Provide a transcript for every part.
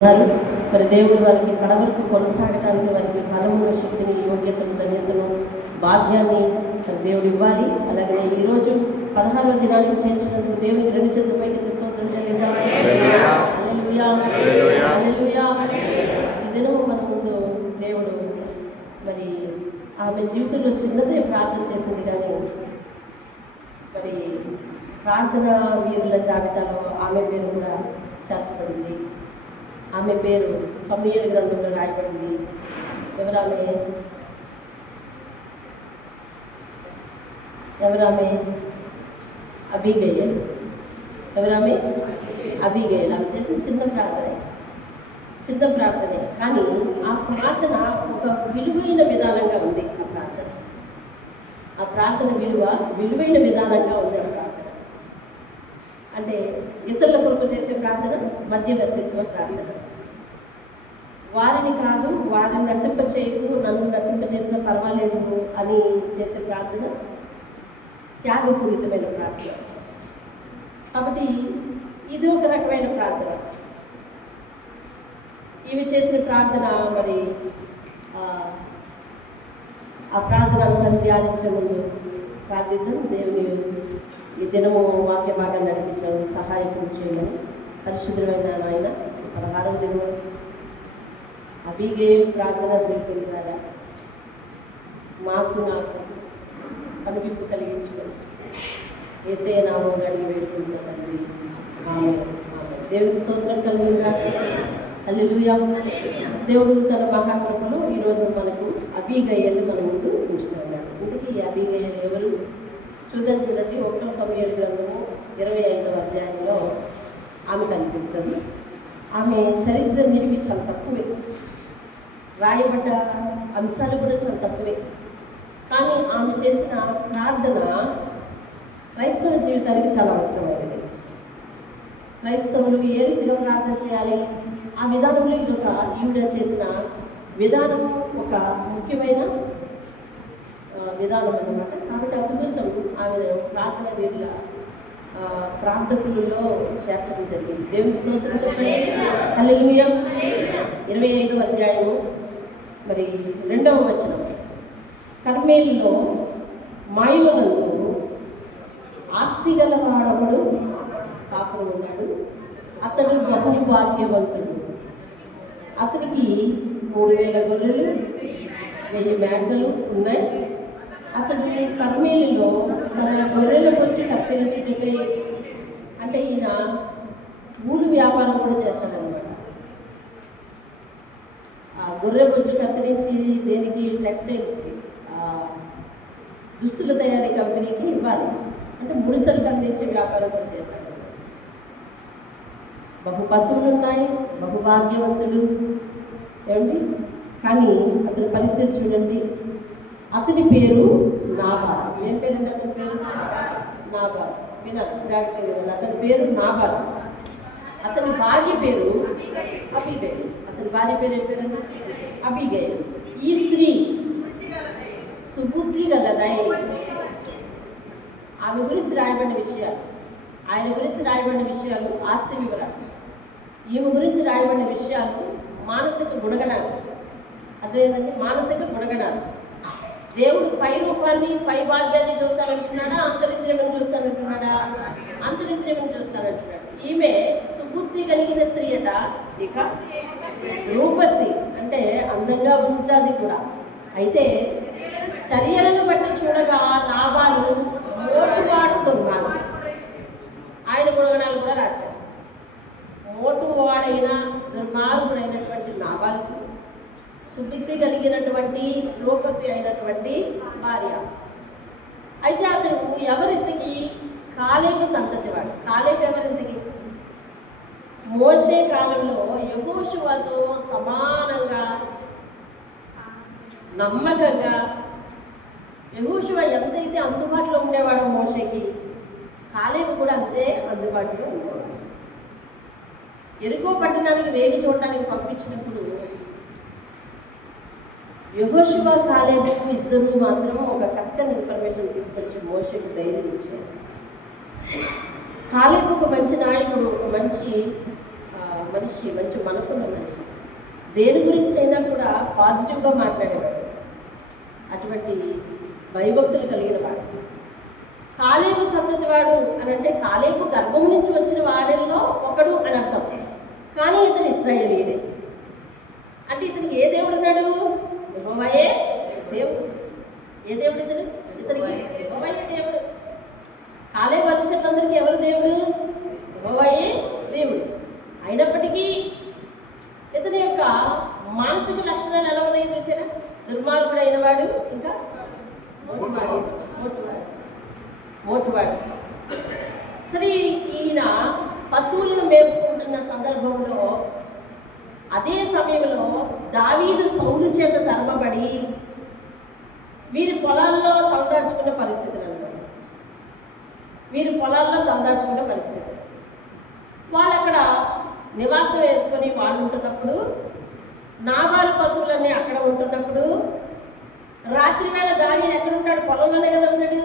మరి దేవుడు వారికి కడవరకు కొనసాగడానికి వారికి బలమును, శక్తిని, యోగ్యతను, ధన్యతను, భాగ్యాన్ని మరి దేవుడు ఇవ్వాలి. అలాగే ఈరోజు 16వ దినానికి చేర్చినందుకు దేవుడికి 2 చేతుల పైకి స్తోత్రం చెల్లిద్దాం. హల్లెలూయా, హల్లెలూయా. ఈ దినం మన ముందు దేవుడు మరి ఆమె జీవితంలో చిన్నదే ప్రార్థన చేసింది, కానీ మరి ప్రార్థన వీరుల జాబితాలో ఆమె పేరు కూడా చేర్చబడింది. ఆమె పేరు సమూయేలు గ్రంథంలో రాయబడింది. ఎవరామె అబీగయల్. అబీగయల్ ఆమె చేసిన చిన్న ప్రార్థనే, కానీ ఆ ప్రార్థన ఒక విలువైన విధానంగా ఉంది. ఆ ప్రార్థన విలువైన విధానంగా ఉంది. ఆ ప్రార్థన అంటే ఇతరుల కొరకు చేసే ప్రార్థన మధ్యవర్తిత్వ ప్రార్థన. వారిని కాదు, వారిని నశింపచేయకు, నన్ను నశింపచేసిన పర్వాలేదు అని చేసే ప్రార్థన త్యాగపూరితమైన ప్రార్థన. కాబట్టి ఇది ఒక రకమైన ప్రార్థన. ఇవి చేసిన ప్రార్థన మరి ఆ ప్రార్థన అంశాన్ని ధ్యానించే ముందు ప్రార్థిద్దాం. దేవుని ఈ దినము వాక్య భాగాన్ని నడిపించడం సహాయకులు చేయమని పరిశుద్ధమైన ఆయన 16వ దినము అబీగయల్ ప్రార్థన జీవితం ద్వారా నాకు కనువిప్పు కలిగించుకొని యేసయ్య నామములో అడిగి వేడుకుంటున్న తండ్రి, ఆమేన్. దేవునికి స్తోత్రం కలుగునుగా. హల్లెలూయా. దేవుడు తన మహాకృపలో ఈరోజు మనకు అబీగయల్ని మన ముందు ఉంచుతున్నాడు. ఇంతకీ ఈ అబీగయల్ ఎవరు చూద్దాం. చూడండి, 1వ సమూయేలు గ్రంథము 25వ అధ్యాయంలో ఆమె కనిపిస్తుంది. ఆమె చరిత్ర నిడివి చాలా తక్కువే, రాయబడ్డ అంశాలు కూడా చాలా తక్కువే, కానీ ఆమె చేసిన ప్రార్థన క్రైస్తవ జీవితానికి చాలా అవసరమైనది. క్రైస్తవులు ఏ రీతిగా ప్రార్థన చేయాలి, ఆ విధానంలో ఈవిడ చేసిన విధానము ఒక ముఖ్యమైన విధానం అన్నమాట. కాబట్టి అందుకోసం ఆమె ప్రార్థన వీరుల ప్రార్థకులలో చేర్చడం జరిగింది. దేవునికి స్తోత్రం చెప్పండి. హల్లెలూయా. 25వ అధ్యాయము మరి 2వ వచనం. కర్మేలులో మాయువనందు ఆస్తి గల వాడొకడు పాపం ఉన్నాడు. అతడు బహు భాగ్యవంతుడు. అతనికి 3000 గొర్రెలు, 1000 మేకలు ఉన్నాయి. అతడు కర్మేలులో తన గొర్రెల గురించి కత్తిరించుటకై, అంటే ఈయన ఊరు వ్యాపారం కూడా చేస్తాడనమాట. ఆ గొర్రె గురించి కత్తిరించి దేనికి, టెక్స్టైల్స్కి, దుస్తుల తయారీ కంపెనీకి ఇవ్వాలి. అంటే ముడిసలు అందించే వ్యాపారం కూడా చేస్తాడు. బహు పశువులు ఉన్నాయి, బహుభాగ్యవంతుడు. ఏమండి, కానీ అతని పరిస్థితి చూడండి. అతని పేరు నాబాల్. ఏం పేరండి అతని పేరు? నాబాల్. వినాలి, జాగ్రత్తగా వినాలి. అతని పేరు నాబాల్. అతని భార్య పేరు అబీగయల్. అతని భార్య పేరు ఏం పేరండి? అబీగయల్. ఈ స్త్రీ సుబుద్ధి గలదై. ఆమె గురించి రాయబడిన విషయాలు, ఆయన గురించి రాయబడిన విషయాలు ఆస్తి వివరాలు. ఈమె గురించి రాయబడిన విషయాలు మానసిక గుణగణాలు. అదేంటంటే మానసిక గుణగణాలు. దేవుడు పై రూపాన్ని, పై భాగ్యాన్ని చూస్తానంటున్నాడా, అంతరింద్రియమని చూస్తానంటున్నాడా? అంతరింద్రియమని చూస్తానంటున్నాడు. ఈమె సుబుద్ధి కలిగిన స్త్రీ అట. ఇక రూపసి అంటే అందంగా ఉంటుంది కూడా. అయితే చర్యలను బట్టి చూడగా నాబాలు మోటువాడు, దుర్మార్గుడు. ఆయన గుణగణాలు కూడా రాశారు. మోటువాడైన దుర్మార్గుడైనటువంటి నాబాలుకు సుబుద్ధి కలిగినటువంటి రూపసి అయినటువంటి భార్య. అయితే అతను ఎవరింతకి? కాలేబు సంతతి వాడు. కాలేబు ఎవరింతకి? మోషే కాలంలో యెహోషువతో సమానంగా నమ్మకంగా యెహోషువ ఎంతైతే అందుబాటులో ఉండేవాడో మోషేకి, కాలేబు కూడా అంతే అందుబాటులో ఉండేవాడు. యెరికో పట్టణానికి వేగి చూడటానికి పంపించినప్పుడు యెహోషువ, కాలేబు ఇద్దరు మాత్రం ఒక చక్కని ఇన్ఫర్మేషన్ తీసుకొచ్చి మోషేకు ధైర్యం ఇచ్చారు. కాలేబు ఒక మంచి నాయకుడు, ఒక మంచి మనిషి, మంచి మనసున్న మనిషి. దేని గురించి అయినా కూడా పాజిటివ్గా మాట్లాడేవాడు. అటువంటి భయభక్తులు కలిగిన వాడు. కాలేబు సంతతి వాడు అని అంటే కాలేబు గర్భం నుంచి వచ్చిన వాడిల్లో ఒకడు అని అర్థం. కానీ ఇతను ఇశ్రాయేలీయుడే. అంటే ఇతనికి ఏ దేవుడు ఉన్నాడు? యెహోవాయే దేవుడు. ఏ దేవుడు ఇతను? ఇతనికి యెహోవాయే దేవుడు. కాలేబు అనుచరులందరికీ ఎవరు దేవుడు? యెహోవాయే దేవుడు. అయినప్పటికీ ఇతని యొక్క మానసిక లక్షణాలు ఎలా ఉన్నాయో చూసారా? దుర్మార్గుడు అయిన వాడు, ఇంకా మోటువాడు. సరే, ఈయన పశువులను మేపుకుంటున్న సందర్భంలో అదే సమయంలో దావీదు సౌలు చేత తరమబడి వీరి పొలాల్లో తలదాచుకున్న పరిస్థితులు అన్నమాట. వాళ్ళు అక్కడ నివాసం వేసుకొని వాళ్ళు ఉంటున్నప్పుడు, నాబాలు పశువులన్నీ అక్కడ ఉంటున్నప్పుడు, రాత్రి వేళ దావీదు ఎక్కడ ఉంటాడు? పొలంలోనే కదా ఉన్నాడు.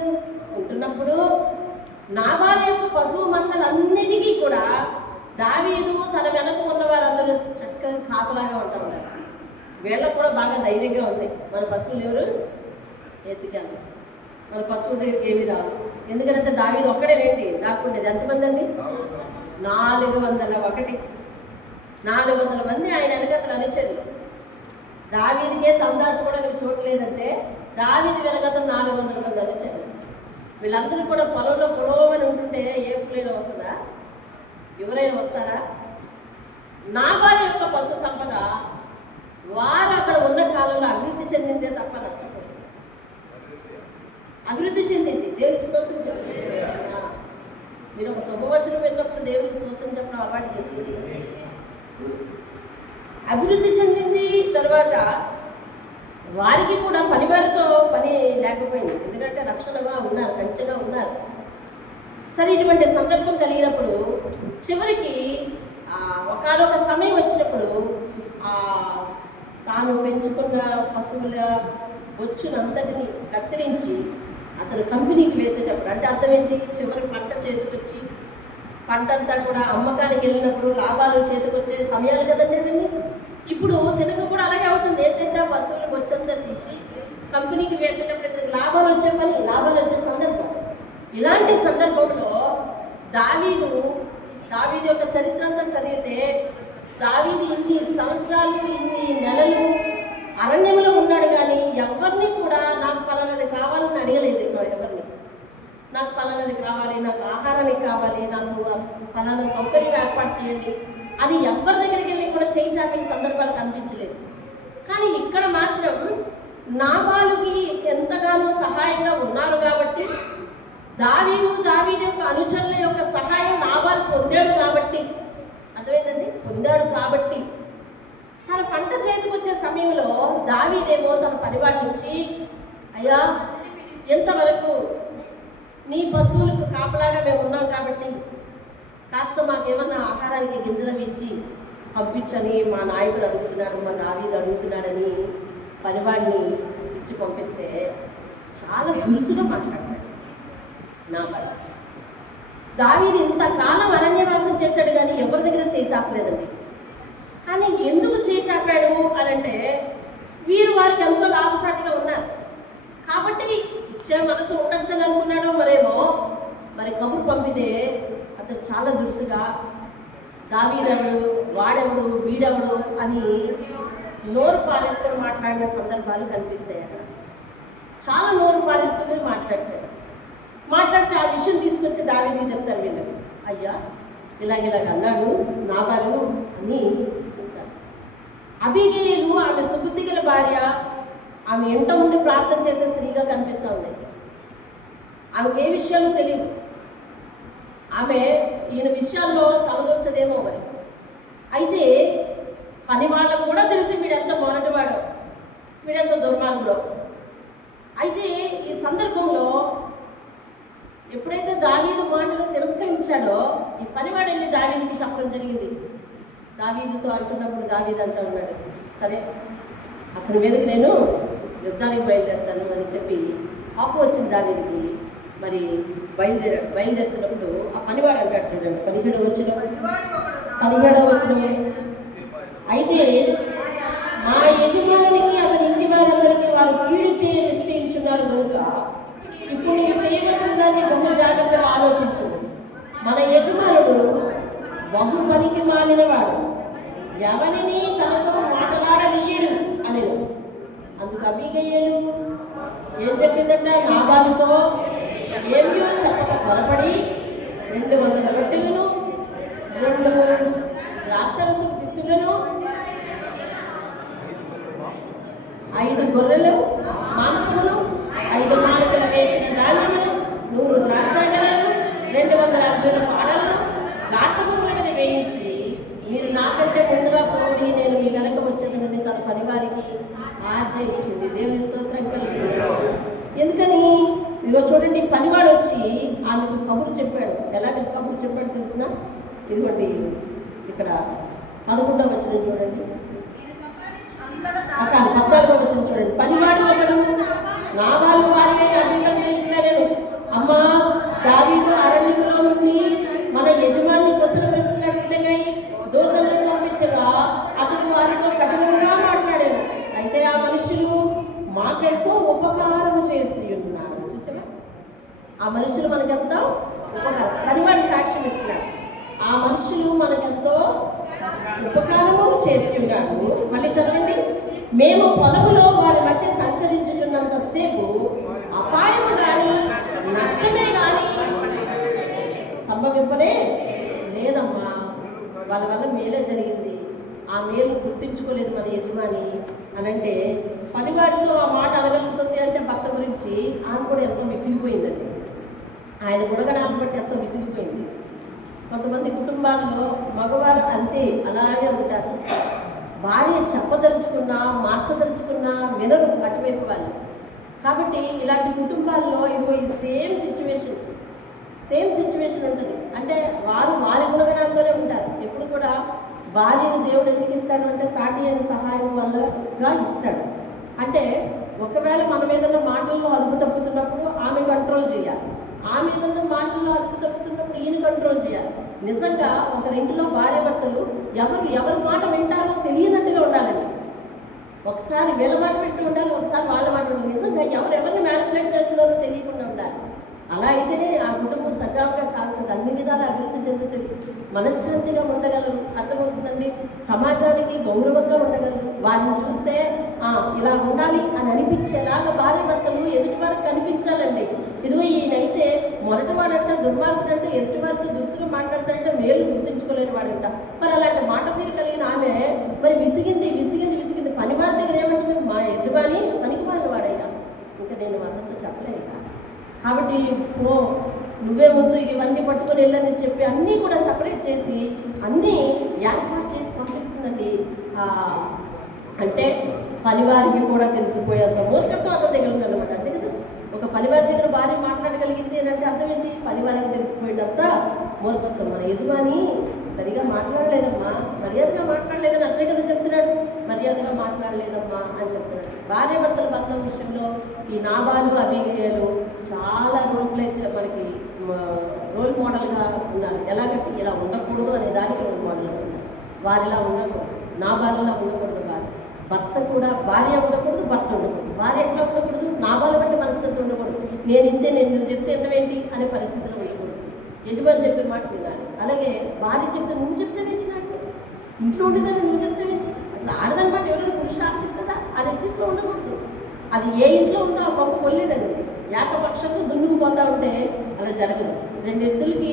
ఉంటున్నప్పుడు నాబాలు యొక్క పశువు మందలన్నిటికీ కూడా దావీదు తన వెనక ఉన్న వారందరూ చక్కగా కాపలాగా ఉంటా ఉన్నారు. వీళ్ళకు కూడా బాగా ధైర్యంగా ఉంది. మన పశువులు ఎవరు ఎత్తికెళ్ళి మన పశువుల దగ్గరికి ఏమి రావు. ఎందుకంటే దావీదు ఒక్కడే రేంటి దాక్కుండేది. ఎంతమంది అండి? 401. 400 మంది ఆయన వెనకతలు అనుచరులు. దావీదికే తలదాచుకోవడానికి చోటు లేదంటే దావీది వెనకతలు 400 మంది అనుచరులు. వీళ్ళందరూ కూడా పొలంలో పొడవని ఉంటుంటే ఏ పులైనా వస్తుందా? ఎవరైనా వస్తారా? నాబాలు యొక్క పశు సంపద వారు అక్కడ ఉన్న కాలంలో అభివృద్ధి చెందిందే తప్ప నష్టపోతుంది. అభివృద్ధి చెందింది. దేవునికి స్తోత్రం చెప్పండి. మీరు ఒక శుభవచనం వెళ్ళినప్పుడు దేవునికి స్తోత్రం చెప్పడం అలవాటు చేసుకుంది. అభివృద్ధి చెందింది. తర్వాత వారికి కూడా పనివారితో పని లేకపోయింది. ఎందుకంటే రక్షణగా ఉన్నారు, కంచెగా ఉన్నారు. సరే, ఇటువంటి సందర్భం కలిగినప్పుడు చివరికి ఒకనొక సమయం వచ్చినప్పుడు తాను పెంచుకున్న పశువుల బొచ్చునంతటిని కత్తిరించి అతను కంపెనీకి వేసేటప్పుడు, అంటే అర్థం ఏంటి? చివరి పంట చేతికొచ్చి పంట అంతా కూడా అమ్మకానికి వెళ్ళినప్పుడు లాభాలు చేతికొచ్చే సమయాలు కదండి అవన్నీ. ఇప్పుడు తినక కూడా అలాగే అవుతుంది. ఏంటంటే పశువులు బొచ్చంతా తీసి కంపెనీకి వేసేటప్పుడు ఇతనికి లాభాలు వచ్చే సందర్భం. ఇలాంటి సందర్భంలో దావీదు యొక్క చరిత్ర అంతా చదివితే దావీదు ఇన్ని సంవత్సరాలు, ఇన్ని నెలలు అరణ్యంలో ఉన్నాడు. కానీ ఎవరిని కూడా నాకు పలానది కావాలని అడగలేదు. ఎవరిని నాకు పలానది కావాలి, నాకు ఆహారానికి కావాలి, నాకు పలానా సౌకర్యం ఏర్పాటు చేయండి అని ఎవరి దగ్గరికి వెళ్ళి కూడా చేయి చాపిన సందర్భాలు కనిపించలేదు. కానీ ఇక్కడ మాత్రం నాబాలుకి ఎంతగానో సహాయంగా ఉన్నారు కాబట్టి దావీదు యొక్క అనుచరుల యొక్క సహాయం నాబాలు పొందాడు కాబట్టి, అర్థమైందండి, పొందాడు కాబట్టి తన పంట చేతికొచ్చే సమయంలో దావీదేమో తన పనివాడినిచ్చి, అయ్యా ఎంతవరకు నీ పశువులకు కాపలాగా మేము ఉన్నాం కాబట్టి కాస్త మాకేమన్నా ఆహారానికి గింజలు ఇచ్చి పంపించని మా నాయకుడు అడుగుతున్నాడు, మా దావీదు అడుగుతున్నాడని పనివాడిని ఇచ్చి పంపిస్తే చాలా దురుసుగా మాట్లాడతాడు నాబాలు. దావీదు ఇంతకాలం అరణ్యవాసం చేశాడు కానీ ఎవరి దగ్గర చేయి చాపలేదండి. కానీ ఎందుకు చేయి చాపాడు అని అంటే వీరు వారికి ఎంతో లాభసాటిగా ఉన్నారు కాబట్టి ఇచ్చే మనసు ఉండొచ్చని అనుకున్నాడు. మరి కబురు పంపితే అతను చాలా దురుసుగా దావీదెవడు, వాడెవడు, వీడెవడు అని నోరు పారేసుకొని మాట్లాడిన సందర్భాలు కనిపిస్తాయి. అక్కడ చాలా నోరు పారేసుకుని మాట్లాడితే ఆ విషయం తీసుకొచ్చి దావీదుకి చెప్తారు వీళ్ళకి, అయ్యా ఇలాగ అన్నాడు నాబాలు అని చెప్తాడు. అబీగయీలు ఆమె సుబుద్ధి గల భార్య, ఆమె ఎంట ఉండి ప్రార్థన చేసే స్త్రీగా కనిపిస్తూ ఉంది. ఆమెకు ఏ విషయాలు తెలియదు. ఆమె ఈయన విషయాల్లో తలదొచ్చదేమో మరి. అయితే పని వాళ్ళకు కూడా తెలిసి వీడెంత మొరటివాడో, వీడెంత దుర్మార్గుడో. అయితే ఈ సందర్భంలో ఎప్పుడైతే దావీదు మాటలు తిరస్కరించాడో ఈ పనివాడు వెళ్ళి దావీదుకి చెప్పడం జరిగింది. దావీదుతో అంటున్నప్పుడు దావీదు అంటూ ఉన్నాడు, సరే అతని మీదకి నేను యుద్ధానికి బయలుదేరుతాను అని చెప్పి ఆపు వచ్చింది దావీదుకి. మరి బయలుదేరుతున్నప్పుడు ఆ పనివాడు అంటాడు చూడండి 17 వచ్చిన 17వ వచనం, అయితే మా యజమానునికి అతని ఇంటి వారందరికీ వారు కీడు చేయ నిశ్చయించున్నారు కనుక ఇప్పుడు నీవు చేయవలసిన దాన్ని బహు జాగ్రత్తగా ఆలోచించు. మన యజమానుడు బహు పనికి మాలినవాడు, ఎవరిని తనతో మాట్లాడనీయడు అనేది. అందుకు అబీగయలు ఏం చెప్పిందంట? నాబాలుతో ఏమో చెప్పక త్వరపడి 200 రొట్టెలను 2 ద్రాక్షరసపు తిత్తులను 5 గొర్రెలు మాంసమును 5 మాలికలు వేచిన ధాన్యమును 100 ద్రాక్షాగలను 200 అర్జున పాడలను ఘాటముల మీద వేయించి మీరు నాకంటే ముందుగా పోడి నేను మీ వెనక వచ్చేదని తన పనివారికి ఆజ్ఞ ఇచ్చింది. దేవుని స్తోత్రం కలుగుతుంది. ఎందుకని? ఇదిగో చూడండి, పనివాడు వచ్చి ఆమెకు కబురు చెప్పాడు. ఎలాగ కబురు చెప్పాడు తెలిసిన? ఇదిగోండి ఇక్కడ 11వ వచనం చూడండి, అక్కడ 14వ వచనం చూడండి. పనివాడు ఒకడు నాబాలు భార్య అభివృద్ధి ఇంట్లోనేను, అమ్మా దావీదు అరణ్యంలో నుండి మన యజమాని కొసలు ప్రశ్నలై దూతలను పంపించగా అతడు వారితో కఠినంగా మాట్లాడాడు. అయితే ఆ మనుషులు మాకెంతో ఉపకారం చేసి ఉన్నారు. చూసారా? ఆ మనుషులు మనకెంతో ఉపకారం, పనివాడి సాక్ష్యం ఇస్తున్నారు. ఆ మనుషులు మనకెంతో ఉపకారము చేసి ఉన్నారు. మళ్ళీ చదవండి, మేము పొలములో వారి మధ్య సంచరించుతున్నంతసేపు అపాయము కానీ నష్టమే కానీ సంభవింపనే లేదమ్మా. వాళ్ళ వల్ల మేలే జరిగింది. ఆ మేలు గుర్తించుకోలేదు మన యజమాని అని అంటే, పనివాడితో ఆ మాట అనగలుగుతుంది అంటే భర్త గురించి ఆమె కూడా ఎంతో విసిగిపోయిందండి. ఆయన గుణగణాలను బట్టి ఎంతో విసిగిపోయింది. కొంతమంది కుటుంబాల్లో మగవారు అంతే అలాగే ఉంటారు. భార్య చెప్పదలుచుకున్నా మార్చదలుచుకున్నా వినరు అటువైపు వాళ్ళు. కాబట్టి ఇలాంటి కుటుంబాల్లో ఇదిగో ఇది సేమ్ సిచ్యువేషన్ ఉంటుంది. అంటే వారి గుణగణాలతోనే ఉంటారు. ఎప్పుడు కూడా భార్యను దేవుడు ఎందుకు ఇస్తాడు అంటే సాటి అయిన సహాయం వల్లగా ఇస్తాడు. అంటే ఒకవేళ మన ఏదైనా మాటల్లో అదుపు తప్పుతున్నప్పుడు ఆమె కంట్రోల్ చేయాలి, ఆమె ఏదైనా మాటల్లో అదుపు తప్పుతున్నప్పుడు ఈయన కంట్రోల్ చేయాలి. నిజంగా ఒకరింటిలో భార్య భర్తలు ఎవరి మాట వింటారో తెలియనట్టుగా ఉండాలండి. ఒకసారి వీళ్ళ మాట వింటూ ఉండాలి, ఒకసారి వాళ్ళ మాట ఉండాలి. నిజంగా ఎవరిని మ్యానిపులేట్ చేస్తున్నారో తెలియకుండా ఉండాలి. అలా అయితేనే ఆ కుటుంబం సజావుగా సాగుతుంది, అన్ని విధాలు అభివృద్ధి చెందుతుంది, మనశ్శాంతిగా ఉండగలరు. అర్థమవుతుందండి? సమాజానికి గౌరవంగా ఉండగలరు. వారిని చూస్తే ఇలా ఉండాలి అని అనిపించేలాగా భార్య భర్తలు ఎదుటి వారికి కనిపించాలండి. ఇదిగో ఈయనైతే మొరటివాడంట, దుర్మార్గుడంటే, ఎదుటి వారితో దురుసుగా మాట్లాడతాడంటే మేలు గుర్తించుకోలేని వాడంట. మరి అలాంటి మాట తీరు కలిగిన ఆమె మరి విసిగింది. పనివారి దగ్గర ఏమంటుంది? మా యజమాని పనికి మారిన వాడైనా ఇంకా నేను వాళ్ళతో చెప్పలేక, కాబట్టి నువ్వే ముందు ఇవన్నీ పట్టుకొని వెళ్ళని చెప్పి అన్నీ కూడా సపరేట్ చేసి అన్నీ ఏర్పాటు చేసి పంపిస్తుందండి. అంటే పనివారికి కూడా తెలిసిపోయేంత మూర్ఖత్వం అతని దగ్గర ఉందన్నమాట. అంతే కదా? ఒక పనివారి దగ్గర భార్య మాట్లాడగలిగింది అని అంటే అర్థం ఏంటి? పనివారికి తెలిసిపోయేటంత మూర్ఖత్వం. మన యజమాని సరిగా మాట్లాడలేదమ్మా, మర్యాదగా మాట్లాడలేదని అతనే కదా చెప్తున్నాడు. మర్యాదగా మాట్లాడలేదమ్మా అని చెప్తున్నాడు. భార్య భర్తల బంధం విషయంలో ఈ నాబాలు అబీగయలు చాలా మనకి రోల్ మోడల్గా ఉన్నారు. ఎలాగంటే ఇలా ఉండకూడదు అనే దానికి రోల్ మోడల్గా ఉన్నారు. వారిలా ఉండకూడదు, నాబాలులా ఉండకూడదు. భర్త కూడా భార్య ఉండకూడదు, భర్త ఉండకూడదు. భార్య ఎట్లా ఉండకూడదు? నాబాలు బట్టి మనస్తత్వం ఉండకూడదు. నువ్వు చెప్తే ఎన్నవేంటి అనే పరిస్థితులు ఉండకూడదు. యజమాని చెప్పే మాట వినాలి. అలాగే భార్య చెప్తే నువ్వు చెప్తావేంటి, నాకు ఇంట్లో ఉండేదాన్ని నువ్వు చెప్తావేంటి, అసలు ఆడదాని మాట ఎవరైనా పురుషులు ఆపిస్తుందా అనే స్థితిలో ఉండకూడదు. అది ఏ ఇంట్లో ఉందో ఆ పక్క కొల్లేదండి. ఏకపక్షంగా దున్నుకుపోతా ఉంటే అలా జరగదు. 2 ఎద్దులకి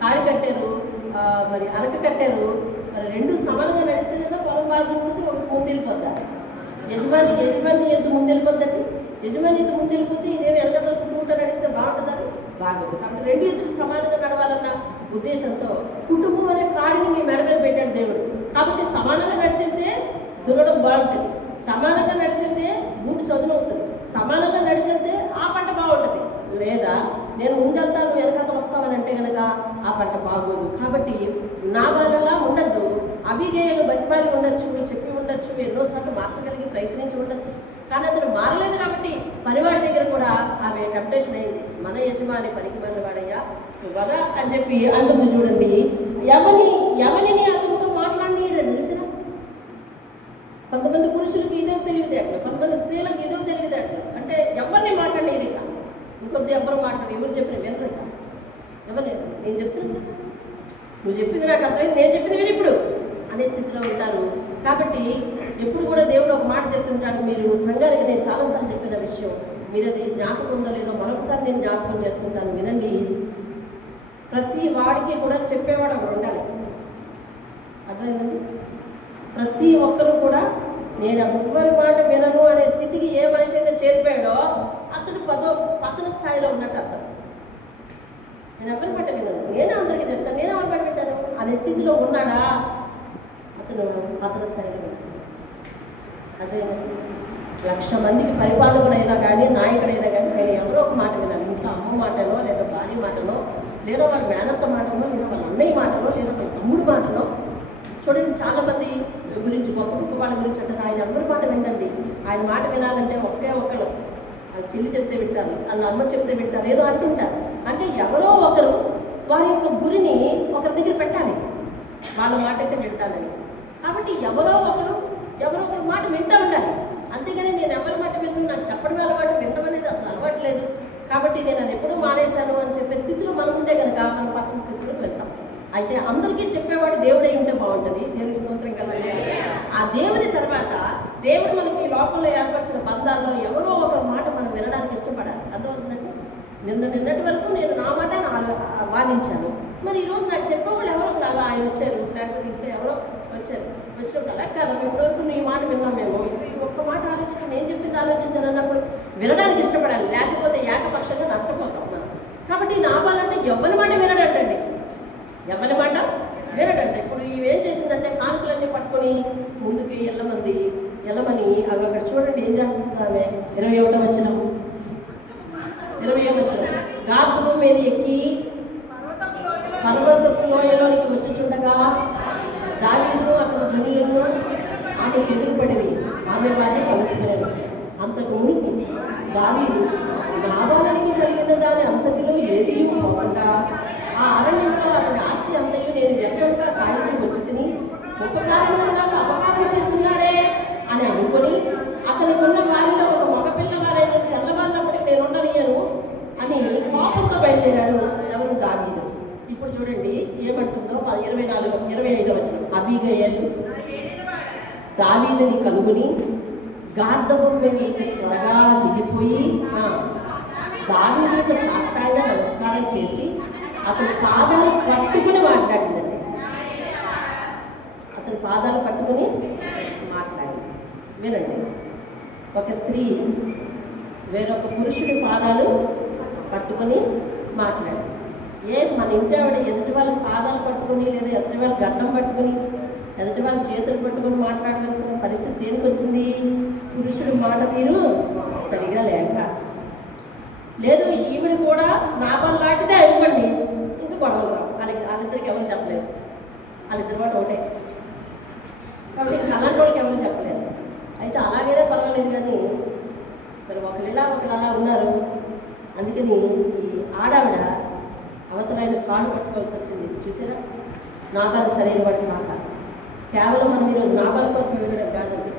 కాడి కట్టారు, మరి అరక కట్టారు, మరి 2 సమానంగా నడిస్తే కదా పొలం బాగా దొరికితే ఒకటి ముందు వెళ్ళిపోద్దా? యజమాని ఎద్దు ముందు వెళ్ళిపోద్దండి. యజమాని ఎద్దు ముందు వెళ్ళిపోతే ఇదేమి ఎరగదలుకుంటూ నడిస్తే బాగుంటుందా? బాగుంది. కాబట్టి 2 ఎద్దులు సమానంగా నడవాలన్న ఉద్దేశంతో కుటుంబం అనే కాడిని మీ మెడ మీద పెట్టాడు దేవుడు. కాబట్టి సమానంగా నడిచితే దున్నడం బాగుంటుంది, సమానంగా నడిచితే భూమి చదునవుతుంది, సమానంగా నడిచితే ఆ పంట బాగుంటుంది. లేదా నేను ముందంతా నువ్వు వెనకాత వస్తావని అంటే కనుక ఆ పంట బాగోదు. కాబట్టి నాబాలులా ఉండద్దు. అబీగయలు బతిమాలి ఉండొచ్చు, చెప్పి ఉండొచ్చు, ఎన్నోసార్లు మార్చగలిగి ప్రయత్నించి ఉండొచ్చు. కానీ అతను మారలేదు. కాబట్టి పనివాడి దగ్గర కూడా ఆమె టెంప్టేషన్ అయింది. మన యజమాని పనికి మాలిన వాడయ్యా వద అని చెప్పి అంటుంది చూడండి. ఎవరిని అతనితో మాట్లాడినాడు చూసినా. కొంతమంది పురుషులకు ఇదో తెలివితేటలు, కొంతమంది స్త్రీలకు ఇదో తెలివితేటలు. అంటే ఎవరిని మాట్లాడేది ఇక ఇంకొద్ది ఎవరు మాట్లాడు, ఎవరు చెప్పిన వినరు ఇక. ఎవరు నేను చెప్తున్నాను కదా, నువ్వు చెప్పింది నాకు అర్థమైంది, నేను చెప్పింది విని ఇప్పుడు అనే స్థితిలో ఉంటారు. కాబట్టి ఎప్పుడు కూడా దేవుడు ఒక మాట చెప్తుంటాడు. మీరు సంఘానికి నేను చాలాసార్లు చెప్పిన విషయం, మీరు అది జ్ఞాపకం ఉందో లేదో మరొకసారి నేను జ్ఞాపకం చేసుకుంటాను, వినండి. ప్రతి వాడికి కూడా చెప్పేవాడు ఒకడు ఉండాలి. అర్థమైందండి? ప్రతి ఒక్కరు కూడా నేను ఎవ్వరి మాట వినను అనే స్థితికి ఏ మనిషి అయితే చేరిపోయాడో అతడు పతన స్థాయిలో ఉన్నట్టు అర్థం. నేను ఎవరి మాట వినను, నేను అందరికీ చెప్తాను, నేను ఎవరి మాట వింటాను అనే స్థితిలో ఉన్నాడా అతను పతన స్థాయిలో ఉంటాడు. అదే 1,00,000 మందికి పరిపాలకుడైనా కానీ నాయకుడైనా కానీ ఆయన ఎవరో ఒక మాట వినాలి. ఇంట్లో అమ్మ మాటనో లేదా భార్య మాటనో లేదా వాళ్ళ మేనత్త మాటనో లేదా వాళ్ళ అన్నయ్య మాటనో లేదా వాళ్ళ తమ్ముడు మాటనో. చూడండి, చాలామంది గురించి గొప్ప గొప్ప వాళ్ళ గురించి అంటారు, ఆయన ఎవరి మాట వినండి, ఆయన మాట వినాలంటే ఒకే ఒకరు వాళ్ళ చెల్లి చెప్తే వింటారు, వాళ్ళ అమ్మ చెప్తే వింటారు, ఏదో అంటుంటారు. అంటే ఎవరో ఒకరు వారి యొక్క గురిని ఒకరి దగ్గర పెట్టాలి, వాళ్ళ మాట అయితే వింటాలని. కాబట్టి ఎవరో ఒకరు మాట వింటూ ఉండాలి. అంతేగాని నేను ఎవరి మాట విన్నాను, నాకు చెప్పడం అలవాటు, వినడం అనేది అసలు అలవాటు లేదు, కాబట్టి నేను అది ఎప్పుడూ మానేశాను అని చెప్పే స్థితిలో మనం ఉంటే కనుక మనం పతన స్థితిలో వెళ్తాం. అయితే అందరికీ చెప్పేవాడు దేవుడై ఉంటే బాగుంటుంది. దేవునికి స్తోత్రం కలగాలి. ఆ దేవుని తర్వాత దేవుడు మనకి లోకంలో ఏర్పరిచిన బంధాల్లో ఎవరో ఒక మాట మనం వినడానికి ఇష్టపడాలి. అర్థమవుతుందండి? నిన్నటి వరకు నేను నా మాట వాదించాను, మరి ఈరోజు నాకు చెప్పేవాళ్ళు ఎవరో అలా ఆయన వచ్చారు, లేకపోతే ఇంట్లో ఎవరో వచ్చినప్పుడు అలా కాదు, ఇప్పటివరకు నీ మాట విన్నాం మేము, ఇది ఒక్క మాట ఆలోచించి నేను చెప్పింది ఆలోచించాను అన్నప్పుడు వినడానికి ఇష్టపడాలి, లేకపోతే ఏకపక్షంగా నష్టపోతాం మనం. కాబట్టి నావాలంటే ఎవరి మాట వినడంటండి, ఎవరి మాట వినడంట. ఇప్పుడు ఇవేం చేసిందంటే కానుకలన్నీ పట్టుకొని ముందుకి వెళ్ళమని అక్కడ చూడండి ఏం చేస్తుంది ఆమె. 21వ వచనం గార్ధము మీద ఎక్కి పర్వతపు లోయలోనికి వచ్చి చూడగా దావీదు అతని జనులను ఆమెకు ఎదురుపడివి, ఆమె వారిని కలుసుకునేది. అంతకు మునుపు దావీదు నాబాలునికి కలిగిన దాని అంతటిలో ఏదీ పోకుండా ఆ అరణ్యంలో అతని ఆస్తి అంతయు నేను వ్యర్థంగా కాల్చి వచ్చి తిని ఉపకారంలో నాకు అపకారం చేస్తున్నాడే అని అనుకొని అతనికున్న వారిలో ఒక మగపిల్లవారైన తెల్లవారినప్పటికి నేను ఉండనియను అని కోపంతో బయలుదేరాడు. ఎవరు? దావీదు. ఇప్పుడు చూడండి ఏమంటుందో 25వ వచనం. అబీగయలు దావీదుని కలుగుని గార్ధవం మీద త్వరగా దిగిపోయి దావీదు సాష్టాంగ నమస్కారం చేసి అతని పాదాలు పట్టుకుని మాట్లాడిందండి. అతని పాదాలు పట్టుకుని మాట్లాడింది. వినండి, ఒక స్త్రీ వేరొక పురుషుడి పాదాలు పట్టుకొని మాట్లాడింది. మన ఇంటి ఆవిడ ఎదుటి వాళ్ళ పాదాలు పట్టుకొని లేదా ఎదుటి వాళ్ళ గడ్డం పట్టుకొని ఎదుటి వాళ్ళ చేతులు పట్టుకొని మాట్లాడవలసిన పరిస్థితి దేనికి వచ్చింది? పురుషుడు మాట తీరు సరిగా లేక. లేదు ఈవిడ కూడా నాపం లాంటిదే అనుకోండి, ఇంకా గొడవలు రావు. వాళ్ళిద్దరికి ఎవరు చెప్పలేదు, వాళ్ళిద్దరి మాట ఒకటే. కాబట్టి ఇంకా అలాంటి వాళ్ళకి ఎవరు చెప్పలేదు. అయితే అలాగైనా పర్వాలేదు, కానీ మరి ఒకళ్ళు ఇలా ఒకళ్ళు అలా ఉన్నారు. అందుకని ఈ ఆడావిడ అవతలైన కాళ్ళు పట్టుకోవాల్సి వచ్చింది. చూసారా, నాబాలు సరైన వాటి మాట. కేవలం మనం ఈరోజు నాబాల కోసం వినడం కాదండి,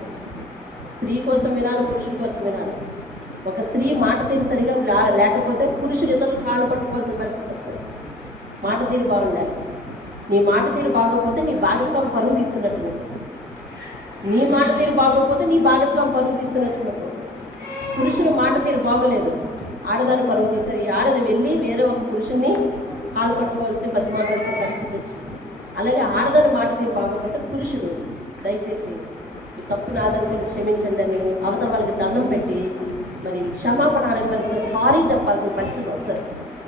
స్త్రీ కోసం వినాలి, పురుషుడి కోసం వినాలి. ఒక స్త్రీ మాట తీరు సరిగా లేకపోతే పురుషుడు ఇతరులు కాళ్ళు పట్టుకోవాల్సిన పరిస్థితి వస్తుంది. మాట తీరు బాగుండాలి. నీ మాట తీరు బాగోకపోతే నీ భాగస్వామి పరువు తీస్తున్నట్టు, నీ మాట తీరు బాగోకపోతే నీ భాగస్వామి పరువు తీస్తున్నట్టు. పురుషుడు మాట తీరు బాగోలేదు, ఆడదాన్ని పరువు తీశారు. ఈ ఆడది వెళ్ళి వేరే ఒక పురుషుని కాళ్ళు పట్టుకోవాల్సి బతిమాలవలసిన పరిస్థితి వచ్చింది. అలాగే ఆడదాని మాట తీరు బాగోకపోతే పురుషుడు దయచేసి ఈ తప్పు నాదని క్షమించండి అని అవతల వాళ్ళకి దండం పెట్టి మరి క్షమాపణ అడగవలసిన, సారీ చెప్పాల్సిన పరిస్థితి వస్తుంది.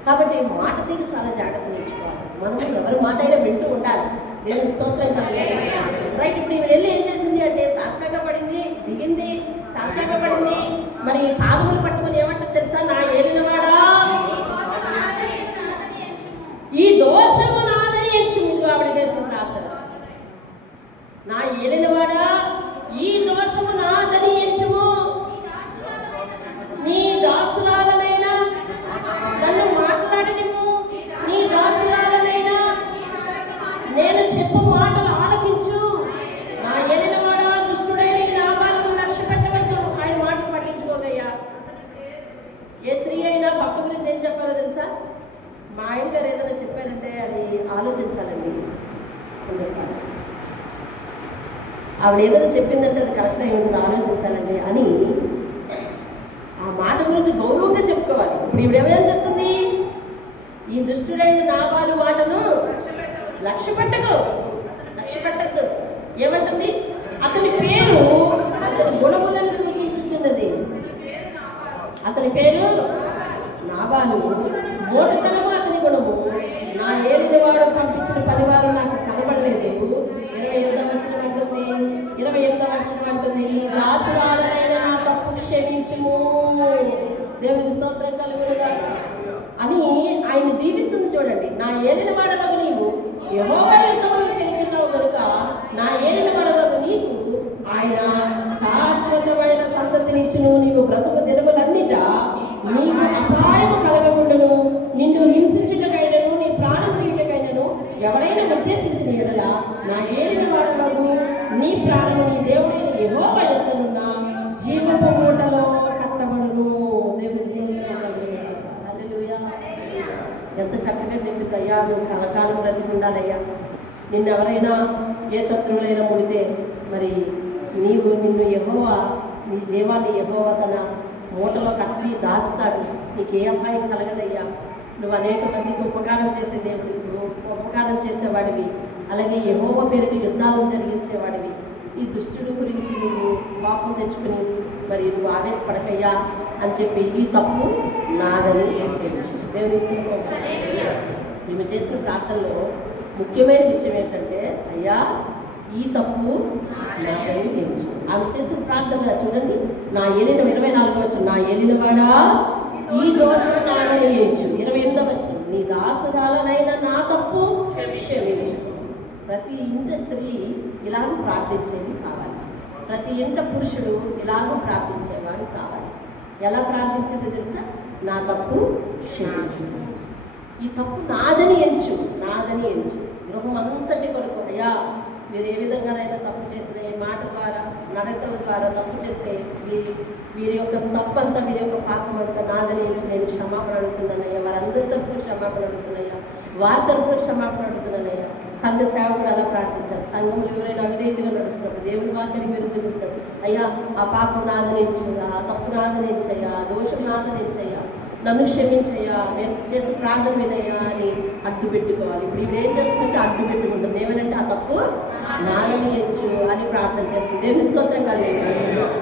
కాబట్టి మాట తీరు చాలా జాగ్రత్త నేర్చుకోవాలి. మనం ఎవరి మాట అయినా వింటూ ఉండాలి. దేవుని స్తోత్రం కాదు. రైట్, ఇప్పుడు ఈవిడ వెళ్ళి ఏం చేసింది అంటే సాష్టాంగ పడింది, దిగింది, సాష్టాంగ పడింది. మరి పాదములు పట్టుకుని ఏమంటే తెలుసా? నా ఏలినవాడా ఈ దోషము నాదని ఎంచు. ముందు ఆవిడ చేసిన ప్రార్థన, నా ఏలినవాడా ఈ దోషము నాదని ఎంచుము, నీ దాసులాగనైనా నన్ను మాట్లాడనివ్వు, నీ దాసులాగనైనా ఆవిడ ఏదైనా చెప్పిందంటే అది కరెక్ట్ అయి ఉంటుంది, ఆలోచించాలండి అని ఆ మాట గురించి గౌరవంగా చెప్పుకోవాలి. ఇప్పుడు ఈవిడేమని చెప్తుంది, ఈ దుష్టుడైన నాబాలు మాటను లక్ష్య పెట్టద్దు. ఏమంటుంది? అతని పేరు అతని గుణములను సూచించుచున్నది. అతని పేరు నాబాలు, మోటుతనము అతని గుణము. నా ఏలిన వాడు పంపించిన పనివారు నాకు కనబడలేదు. 28వ వచనం అంటుంది, నీ దాసురాలనైన నా తప్పు క్షమించుము. దేవునికి స్తోత్రం కలుగునుగా అని ఆయన దీవిస్తుంది. చూడండి, నా ఏలిన వాడవగు నీవు యెహోవా యుద్ధమును చేయుచున్నావు కనుక నా ఏలిన వాడవగు నీకు ఆయన శాశ్వతమైన సంతతినిచ్చును. నీవు బ్రతుకు దినములన్నిట నీకు అపాయము కలగకుండును. నిన్ను హింసించుటకైనను నీ ప్రాణం తీయుటకైనను ఎవరైనా ఉద్దేశించిన ఎడల నా ఏలిన వాడవగు నీ ప్రాణము నీ దేవుడైన యెహోవా యొద్దనున్న జీవపు మూటలో కట్టబడును. దేవుని హల్లెలూయా. ఎంత చక్కగా చెప్పింది, అయ్యా నువ్వు కలకాలం బ్రతికుండాలయ్యా. నిన్ను ఎవరైనా ఏ శత్రువులైనా ముడితే మరి నిన్ను యెహోవా, నీ జీవాన్ని యెహోవా తన మూటలో కట్టి దాచుతాడు. నీకు ఏ అపాయం కలగదయ్యా. నువ్వు అనేక మందికి ఉపకారం చేసే దేవుడు, ఉపకారం చేసేవాడివి. అలాగే యెహోవా పేరుకి యుద్ధాలను జరిగించేవాడివి. ఈ దుష్టుడు గురించి నువ్వు పాపం తెచ్చుకుని మరి నువ్వు ఆవేశపడకయ్యా అని చెప్పి ఈ తప్పు నాదని తెలుసు. దేవుని స్తుతిస్తూ ఈమె చేసిన ప్రార్థనలో ముఖ్యమైన విషయం ఏంటంటే, అయ్యా ఈ తప్పు నాదని తెలుసు. ఆమె చేసిన ప్రార్థన చూడండి, నా ఏలిన 24వ వచనం, నా ఏలినవాడా ఈ దోషం నాదని ఎంచు. 28వ వచనం, నీ దాసురాలనైన నా తప్పు క్షమించు. ప్రతి ఇంట స్త్రీ ఇలాగ ప్రార్థించేది కావాలి. ప్రతి ఇంట పురుషుడు ఇలాగ ప్రార్థించేవాడు కావాలి. ఎలా ప్రార్థించేది తెలుసా? నా తప్పు క్షమించు, ఈ తప్పు నాదని ఎంచు. గృహం అంతటి కొరకు, అయ్యా మీరు ఏ విధంగానైనా తప్పు చేసిన ఈ మాట ద్వారా నడకల ద్వారా తప్పు చేస్తే వీరి యొక్క తప్పు అంతా, వీరి యొక్క పాపం అంతా నాదని ఎంచి నేను క్షమాపణ అడుగుతున్నానయ్యా. వారందరి తరపున క్షమాపణ అడుగుతున్నాయ్యా, వారి తరపున క్షమాపణ అడుగుతున్నానయ్యా. సంఘ సేవకులు అలా ప్రార్థించాలి. సంఘంలో ఎవరైనా అవిధేయతగా నడుస్తున్నారు, దేవుని వాక్యానికి విరుద్ధంటారు, అయ్యా ఆ పాపం నాదనించయ్యా, ఆ తప్పు నాదనించయ్యా, ఆ దోషం నాదనించయ్యా, నన్ను క్షమించయ్యా, నేను చేసి ప్రార్థన వినయ్యా అని అడ్డు పెట్టుకోవాలి. ఇప్పుడు ఇవి ఏం చేస్తుంటే అడ్డు పెట్టుకుంటుంది. ఏమనంటే ఆ తప్పు నాదనించు అని ప్రార్థన చేస్తుంది. దేవుని స్తోత్రం కలిగి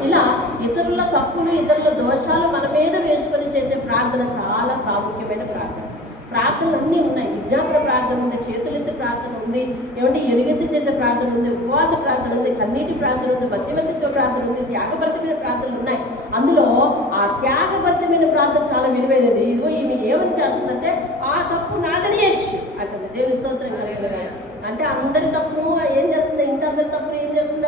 ఇలా ఇతరుల తప్పులు, ఇతరుల దోషాలు మన మీద వేసుకొని చేసే ప్రార్థన చాలా ప్రాముఖ్యమైన ప్రార్థన. ప్రార్థనలు అన్నీ ఉన్నాయి. విజ్ఞాపన ప్రార్థన ఉంది, చేతులెత్తి ప్రార్థన ఉంది, ఏమంటే ఎలుగెత్తి చేసే ప్రార్థన ఉంది, ఉపవాస ప్రార్థన ఉంది, కన్నీటి ప్రార్థన ఉంది, భక్తివంతిత్వ ప్రార్థన ఉంది, త్యాగభరితమైన ప్రార్థనలు ఉన్నాయి. అందులో ఆ త్యాగభరితమైన ప్రార్థన చాలా విలువైనది. ఇదిగో ఈమె ఏమని చేస్తుందంటే ఆ తప్పు నాదని ఎంచు అంటుంది. దేవుని స్తోత్రం కలిగిన అంటే అందరి తప్పు ఏం చేస్తుంది, ఇంటి అందరి తప్పును ఏం చేస్తుంది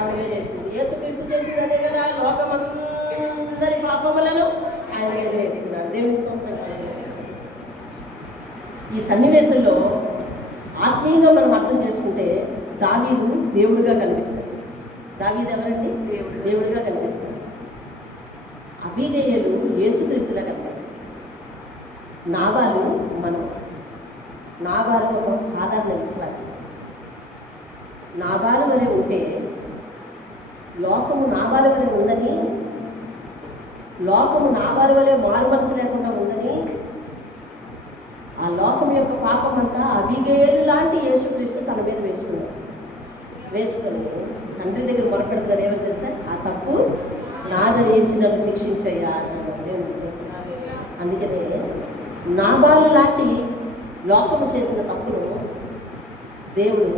ఆవిడ మీద వేసుకుంది. యేసుక్రీస్తు చేసింది అదే కదా, లోకమందరి పాపములను ఆయన మీద వేసుకున్నారు. దేవుని స్తోత్రం కలిగిన ఈ సన్నివేశంలో ఆత్మీయంగా మనం అర్థం చేసుకుంటే దావీదు దేవుడిగా కనిపిస్తాడు. దావీదు ఎవరండి? దేవుడిగా కనిపిస్తాడు. అబీగయలు యేసుక్రీస్తులా కనిపిస్తాడు. నాబాలు ఒక సాధారణ విశ్వాసం. నాబాలు వలె ఉంటే లోకము నాబాలు వలె ఉందని, లోకము నాబాలు వలె మారు మనసు లేకుండా ఉందని, ఆ లోకం యొక్క పాపం అంతా అబీగయలు లాంటి యేసుక్రీస్తు తన మీద వేసుకొని తండ్రి దగ్గర మొరపెడుతున్నాడు. ఏమని తెలుసా? ఆ తప్పు నాదని ఎంచి నన్ను శిక్షించయ్యా దేవుని. అందుకనే నాబాలు లాంటి లోకము చేసిన తప్పును దేవుడు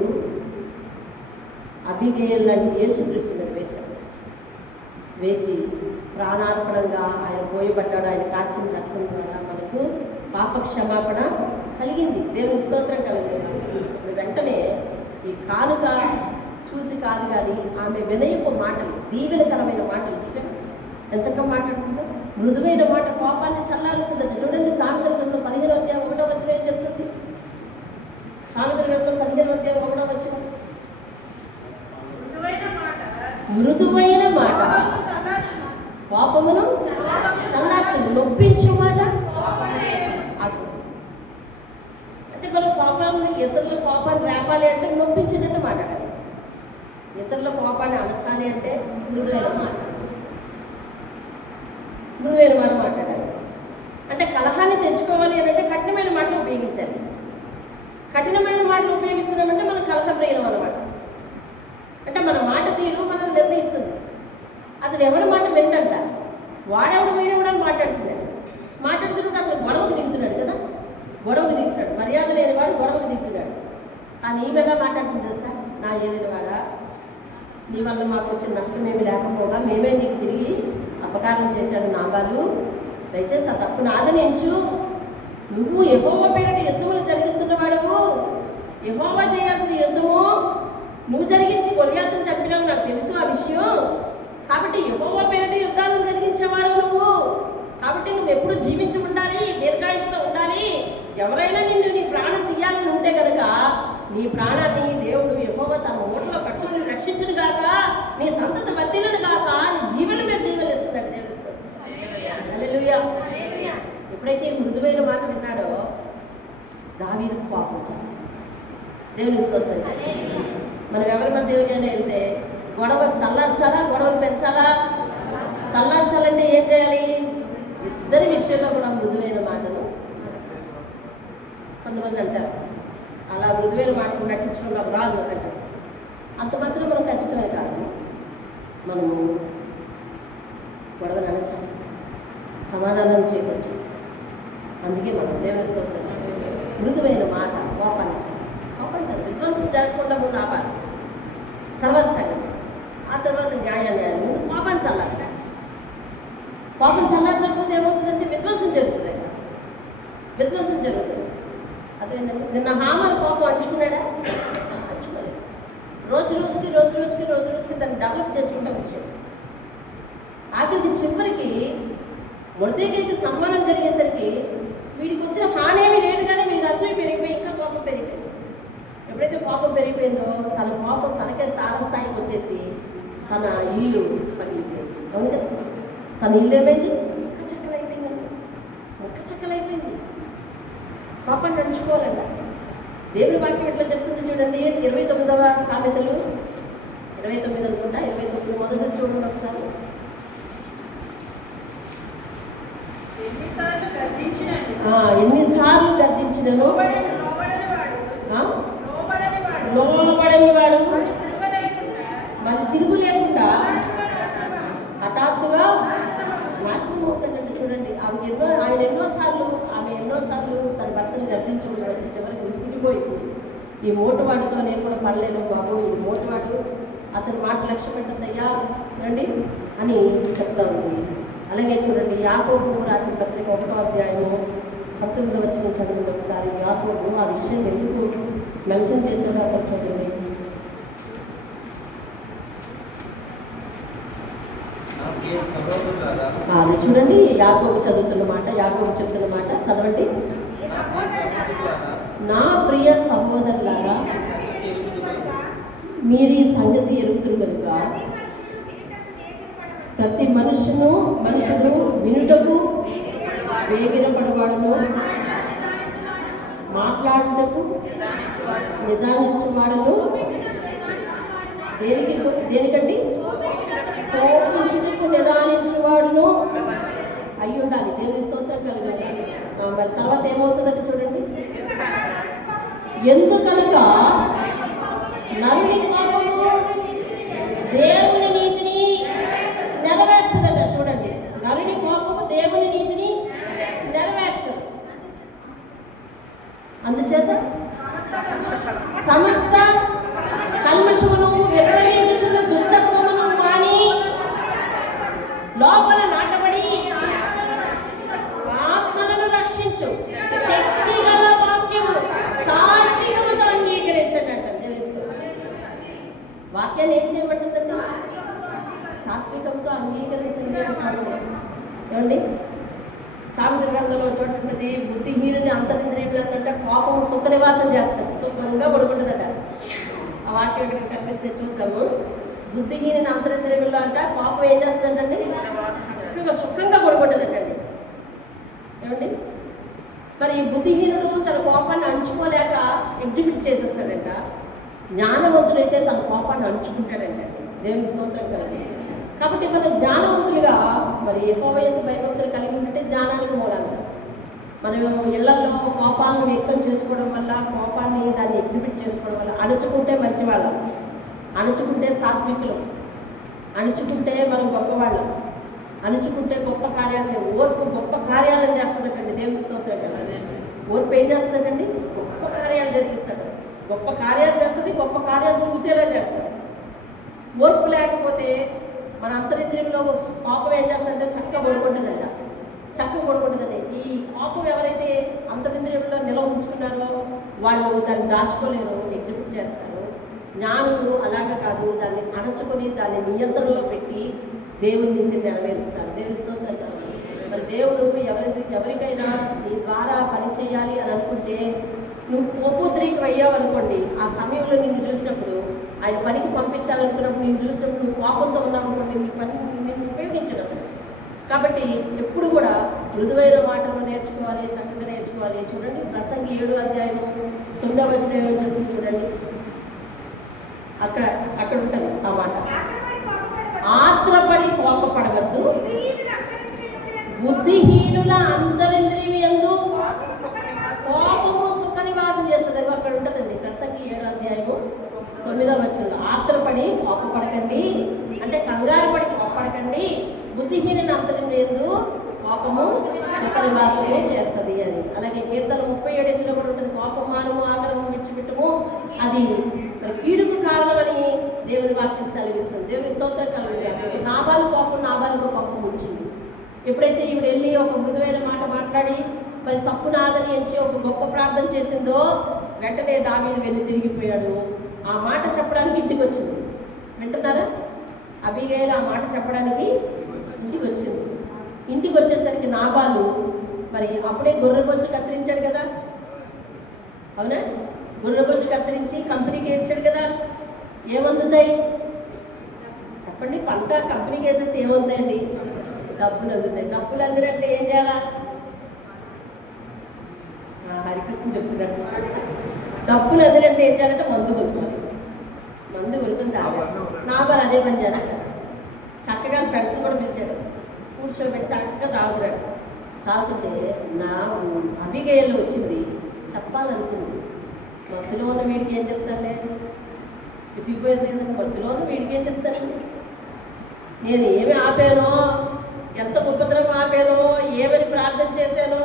అబీగయలు లాంటి యేసుక్రీస్తు మీద వేసి ప్రాణార్పణంగా ఆయన పోయబడ్డాడు. ఆయన కార్చిన రక్తం ద్వారా మనకు పాప క్షమాపణ కలిగింది. దేవుని స్తోత్రం కలిగింది. వెంటనే ఈ కానుక చూసి కాదు కానీ ఆమె వినయపు మాటలు, దీవెనకరమైన మాటలు, ఎంచక్క మాట్లాడుతుందో మృదువైన మాట కోపాన్ని చల్లారుస్తుందంట. చూడండి, సామెతల గ్రంథం 15వ అధ్యాయం 1వ వచనం ఏం చెప్తుంది? సామెతల గ్రంథం 15వ అధ్యాయం 1వ వచనం, మృదువైన మాట కోపమును చల్లార్చును, నొప్పించే మాట. అంటే మనం కోపాన్ని, ఇతరుల కోపాన్ని రేపాలి అంటే నొప్పించినట్టు మాట్లాడాలి. ఇతరుల కోపాన్ని అణచాలి అంటే మృదువైన మాట, మృదువైన మాట మాట్లాడాలి. అంటే కలహాన్ని తెచ్చుకోవాలి అని అంటే కఠినమైన మాటలు ఉపయోగించాలి. కఠినమైన మాటలు ఉపయోగిస్తున్నామంటే మనం కలహప్రియం అన్నమాట. అంటే మన మాట తీరు మనం నిర్ణయిస్తుంది. అతను ఎవడి మాట వింటంట, వాడెవడు వీడెవడు అని మాట్లాడుతున్నాడు. మాట్లాడుతున్నప్పుడు అతను గొడవకు దిగుతున్నాడు కదా, గొడవకు దిగుతున్నాడు. మర్యాద లేని వాడు గొడవకు దిగుతున్నాడు. కానీ ఈమెలా మాట్లాడుతుంది తెలుసా, నా ఏదైనా వాడా, నీ వల్ల మాకు వచ్చిన నష్టమేమి లేకపోగా మేమే నీకు తిరిగి అపకారం చేశాడు నాబాలు, దయచేసి ఆ తప్పు నాదని ఎంచు. నువ్వు యెహోవా పేరిట యుద్ధములు జరిగిస్తున్నవాడవు, యెహోవా చేయాల్సిన యుద్ధము నువ్వు జరిగించి గొల్యాతును చంపినావు, నాకు తెలుసు ఆ విషయం. కాబట్టి యెహోవా పేరిట యుద్ధాలను జరిగించేవాడు నువ్వు. కాబట్టి నువ్వు ఎప్పుడు జీవించి ఉండాలి, దీర్ఘాయుష్తో ఉండాలి. ఎవరైనా నిన్ను నీ ప్రాణం తీయాలని ఉంటే కనుక నీ ప్రాణాన్ని దేవుడు యెహోవా తన ఓటలో కట్టుకుని రక్షించును గాక, నీ సంతతి వర్ధిల్లును గాక, నీ దీవెన మీద దీవెనలు ఇస్తున్నాడు దేవుడు. హల్లెలూయా. ఎప్పుడైతే మృదువైన మాట విన్నాడో దావీదు కోపం వచ్చింది. దేవుని స్తోత్రం. మనం ఎవరి మధ్య దేవుని వెళ్తే గొడవలు చల్లార్చాలా, గొడవలు పెంచాలా? చల్లార్చాలంటే ఏం చేయాలి? ఇద్దరి విషయంలో కూడా మృదువైన మాటలు. కొంతమంది అంటారు అలా మృదువైన మాటలు నటించడం నాకు రాదు అంటారు. అంత మాత్రం మనం ఖచ్చితమే కాదు. మనము గొడవలు అనొచ్చు, సమాధానం చేయవచ్చు. అందుకే మనం దేవుని స్తోత్రం మృదువైన మాట కోపానికి విధ్వంసం జరగకుండా ముందు ఆపాలి, తర్వాత సంగతి, ఆ తర్వాత న్యాయాన్ని ముందు కోపాన్ని చల్లార్చాలి. కోపం చల్లార్చకపోతే ఏమవుతుందంటే విధ్వంసం జరుగుతుంది, విధ్వంసం జరుగుతుంది. అదేంటంటే నిన్న హామర్ కోపం అంచుకున్నాడా? అంచుకోలేదు. రోజు రోజుకి దాన్ని డెవలప్ చేసుకుంటూ వచ్చాడు. ఆఖరికి చివరికి మొర్దెకైకి సన్మానం జరిగేసరికి వీడికి వచ్చిన హానేమీ లేదు, కానీ వీడికి అసూయ పెరిగిపోయి ఇంకా కోపం పెరిగిపోయింది. ఎప్పుడైతే కోపం పెరిగిపోయిందో తన కోపం తనకే తారస్థాయికి వచ్చేసి తన ఇల్లు పగిలిపోయింది. అవును కదా, తన ఇల్లు ఏమైంది? ముక్కచెక్కలైపోయింది. కోపాన్ని నడుచుకోవాలంట. దేవుని వాక్యం ఎట్లా చెప్తుంది చూడండి. 29వ సామెతలు 29 అనుకుంటా, 29 మొదటి చూడండి ఒకసారి. ఎన్నిసార్లు గద్దించినను లోబడని వాడు మరి తిరుగు లేకుండా హఠాత్తుగా నాశనం అవుతాడంటే చూడండి. ఆమె ఎన్నోసార్లు తన భర్తను గద్దించుకుంటూ వచ్చి చివరికి విసిగిపోయి ఈ మోటువాడితో నేను కూడా పడలేను బాబు, ఈ మోటువాడు అతని మాట లక్ష్య పెట్టద్దయ్యా రండి అని చెప్తా ఉంది. అలాగే చూడండి యాకోబు రాసిన పత్రిక 1వ అధ్యాయము 19వ వచనం చదివింది ఒకసారి. యాకోబు ఆ విషయం ఎందుకు మెన్షన్ చేశాడో అక్కడ చూడండి. అది చూడండి యాకోబు చదువుతున్న మాట, యాకోబు చెప్తున్న మాట చదవండి. నా ప్రియ సహోదరులారా, మీరు ఈ సంగతి ఎరుగుతురు కనుక ప్రతి మనుషుడు వినుటకు వేగిరపడవాడును, మాట్లాడుటకు నిదానించువాడును, దేనికండి కోపించుటకు నిదానించువాడును అయి ఉండాలి. దేవుని స్తోత్రం కలిగి. మరి తర్వాత ఏమవుతుందంటే చూడండి. ఎందుకనగా నరుని కోపము దేవుని నీతిని నెరవేర్చదట. చూడండి, నరుని కోపము దేవుని నీతిని నెరవేర్చదు. అందుచేత సమస్త కల్మషమును విర్రవీగుచున్న దుష్టత్వమును మాని లోపల నాటబడి ఆత్మలను రక్షించు శక్తి గల వాక్యము సాత్వికముతో అంగీకరించండి అంట. తెలుస్తుంది వాక్యాన్ని ఏం చేయబట్టిందండి? సాత్వికంతో అంగీకరించండి అంటారు. ఏమండి, సామెతల గ్రంథంలో చూడండి, బుద్ధిహీనుని అంతరింద్రియులు అంటే కోపం సుఖ నివాసం చేస్తుంది, సుఖంగా పడుకుంటుందట. ఆ వాక్యం ఇక్కడ కనిపిస్తే చూద్దాము. బుద్ధిహీనుని అంతరింద్రియులు అంట కోపం ఏం చేస్తుందండి? సుఖంగా పడుకుంటుందటండి. ఏమండి, మరి బుద్ధిహీనుడు తన కోపాన్ని అణుచుకోలేక ఎగ్జిబిట్ చేసేస్తాడంట. జ్ఞానవంతుడైతే తన కోపాన్ని అణుచుకుంటాడంటే దేవుని స్తోత్రం కలది. కాబట్టి మనం జ్ఞానవంతులుగా మరి యెహోవా యందు భయభక్తులు కలిగి ఉంటే జ్ఞానానికి మూలాంశం. మనం ఇళ్లలో కోపాలను వ్యక్తం చేసుకోవడం వల్ల, కోపాన్ని దాన్ని ఎగ్జిబిట్ చేసుకోవడం వల్ల అణుచుకుంటే మంచివాళ్ళం, అణుచుకుంటే సాత్వికులు, అణుచుకుంటే మనం గొప్పవాళ్ళం, అణుచుకుంటే గొప్ప కార్యాలు చేయాలి. ఓర్పు గొప్ప కార్యాలను చేస్తుందటండి దేవుని స్తోత్రం కదా. ఓర్పు ఏం చేస్తుందటండి? గొప్ప కార్యాలు జరిగిస్తాడు, గొప్ప కార్యాలు చేస్తుంది, గొప్ప కార్యాలు చూసేలా చేస్తాడు. ఓర్పు లేకపోతే మన అంతరింద్రియంలో కోపం ఏం చేస్తుందంటే చక్కగా పడుకుంటుందంట, చక్కగా పడుకుంటుందండి. ఈ కోపం ఎవరైతే అంతరింద్రియంలో నిల్వ ఉంచుకున్నారో వాళ్ళు దాన్ని దాచుకోలేరు, ఎగ్జిబిట్ చేస్తారు. జ్ఞానులు అలాగే కాదు, దాన్ని అణచుకొని దాన్ని నియంత్రణలో పెట్టి దేవుని నీతిని నెరవేరుస్తారు. దేవుని స్తోత్రం కదా. మరి దేవుడు ఎవరికైనా నీ ద్వారా పని చేయాలి అని అనుకుంటే, నువ్వు కోపోద్రీకం అయ్యావు అనుకోండి, ఆ సమయంలో నిన్ను చూసినప్పుడు, ఆయన పనికి పంపించాలనుకున్నప్పుడు నిన్ను చూసినప్పుడు నువ్వు కోపంతో ఉన్నావు అనుకోండి, నీ పని నిన్ను ఉపయోగించడం. కాబట్టి ఎప్పుడు కూడా మృదువైన మాటలు నేర్చుకోవాలి, చక్కగా నేర్చుకోవాలి. చూడండి ప్రసంగి 7వ అధ్యాయము 9వ వచనం ఏమని చెప్తుంది చూడండి. అక్కడ ఉంటుంది ఆ మాట. ఆత్రపడి కోపపడవద్దు, బుద్ధిహీనుల అంతరింద్రియమందు కోపము సుఖ నివాసం చేస్తుంది. అక్కడ ఉంటుందండి ప్రసంగి 7వ అధ్యాయము 9వ వచనంలో. ఆత్రపడి కోపపడకండి అంటే కంగారు పడి కోపపడకండి, బుద్ధిహీనుల అంతరింద్రియందు కోపము సుఖ నివాసమే చేస్తుంది అని. అలాగే కీర్తన 37 కూడా ఉంటుంది. కోపం మానము, ఆకలము విడిచిపెట్టము, అది కీడుకు కారణమని దేవుని వాక్యం సెలవిస్తుంది. దేవుని స్తోత్రం కలుగుతుంది. నాబాలు కోపం వచ్చింది. ఎప్పుడైతే ఈవిడ వెళ్ళి ఒక మృదువైన మాట మాట్లాడి మరి తప్పు నాదని ఎంచి ఒక గొప్ప ప్రార్థన చేసిందో, వెంటనే దావీదు వెళ్ళి తిరిగిపోయాడు. ఆ మాట చెప్పడానికి ఇంటికి వచ్చింది. వింటున్నారా? అబీగయీలు ఆ మాట చెప్పడానికి ఇంటికి వచ్చింది. ఇంటికి వచ్చేసరికి నాబాలు మరి అప్పుడే గొర్రెబొచ్చు కత్తిరించాడు కదా, అవునా? గొర్రెబొచ్చు కత్తిరించి కంపెనీకి వేసాడు కదా. ఏమందుతాయి చెప్పండి? పంట కంపెనీకి వేసేస్తే ఏమవుతాయండి? డబ్బులు అందుతాయి. డబ్బులు అందినంటే ఏం చేయాలా? హరికృష్ణ చెప్తున్నాడు. డబ్బులు అందినంటే ఏం చేయాలంటే మందు కొనుక్కోవాలి. మందు కొనుక్కొని తాగాలి. నాబాలు అదే పని చేస్తాడు. చక్కగా ఫ్రెండ్స్ కూడా పిలిచాడు, కూర్చోబెట్టి చక్కగా తాగుతున్నాడు. తాగుతుంటే నా అబీగయీలు వచ్చింది, చెప్పాలనుకుంది. మత్తులో ఉన్న వీడికి ఏం చెప్తానులే, విసిగిపోయింది కదా, మత్తులో ఉన్న వీడికి ఏం చెప్తాను, నేను ఏమి ఆపానో, ఎంత ఉపద్రవం ఆపానో, ఏమని ప్రార్థన చేశానో,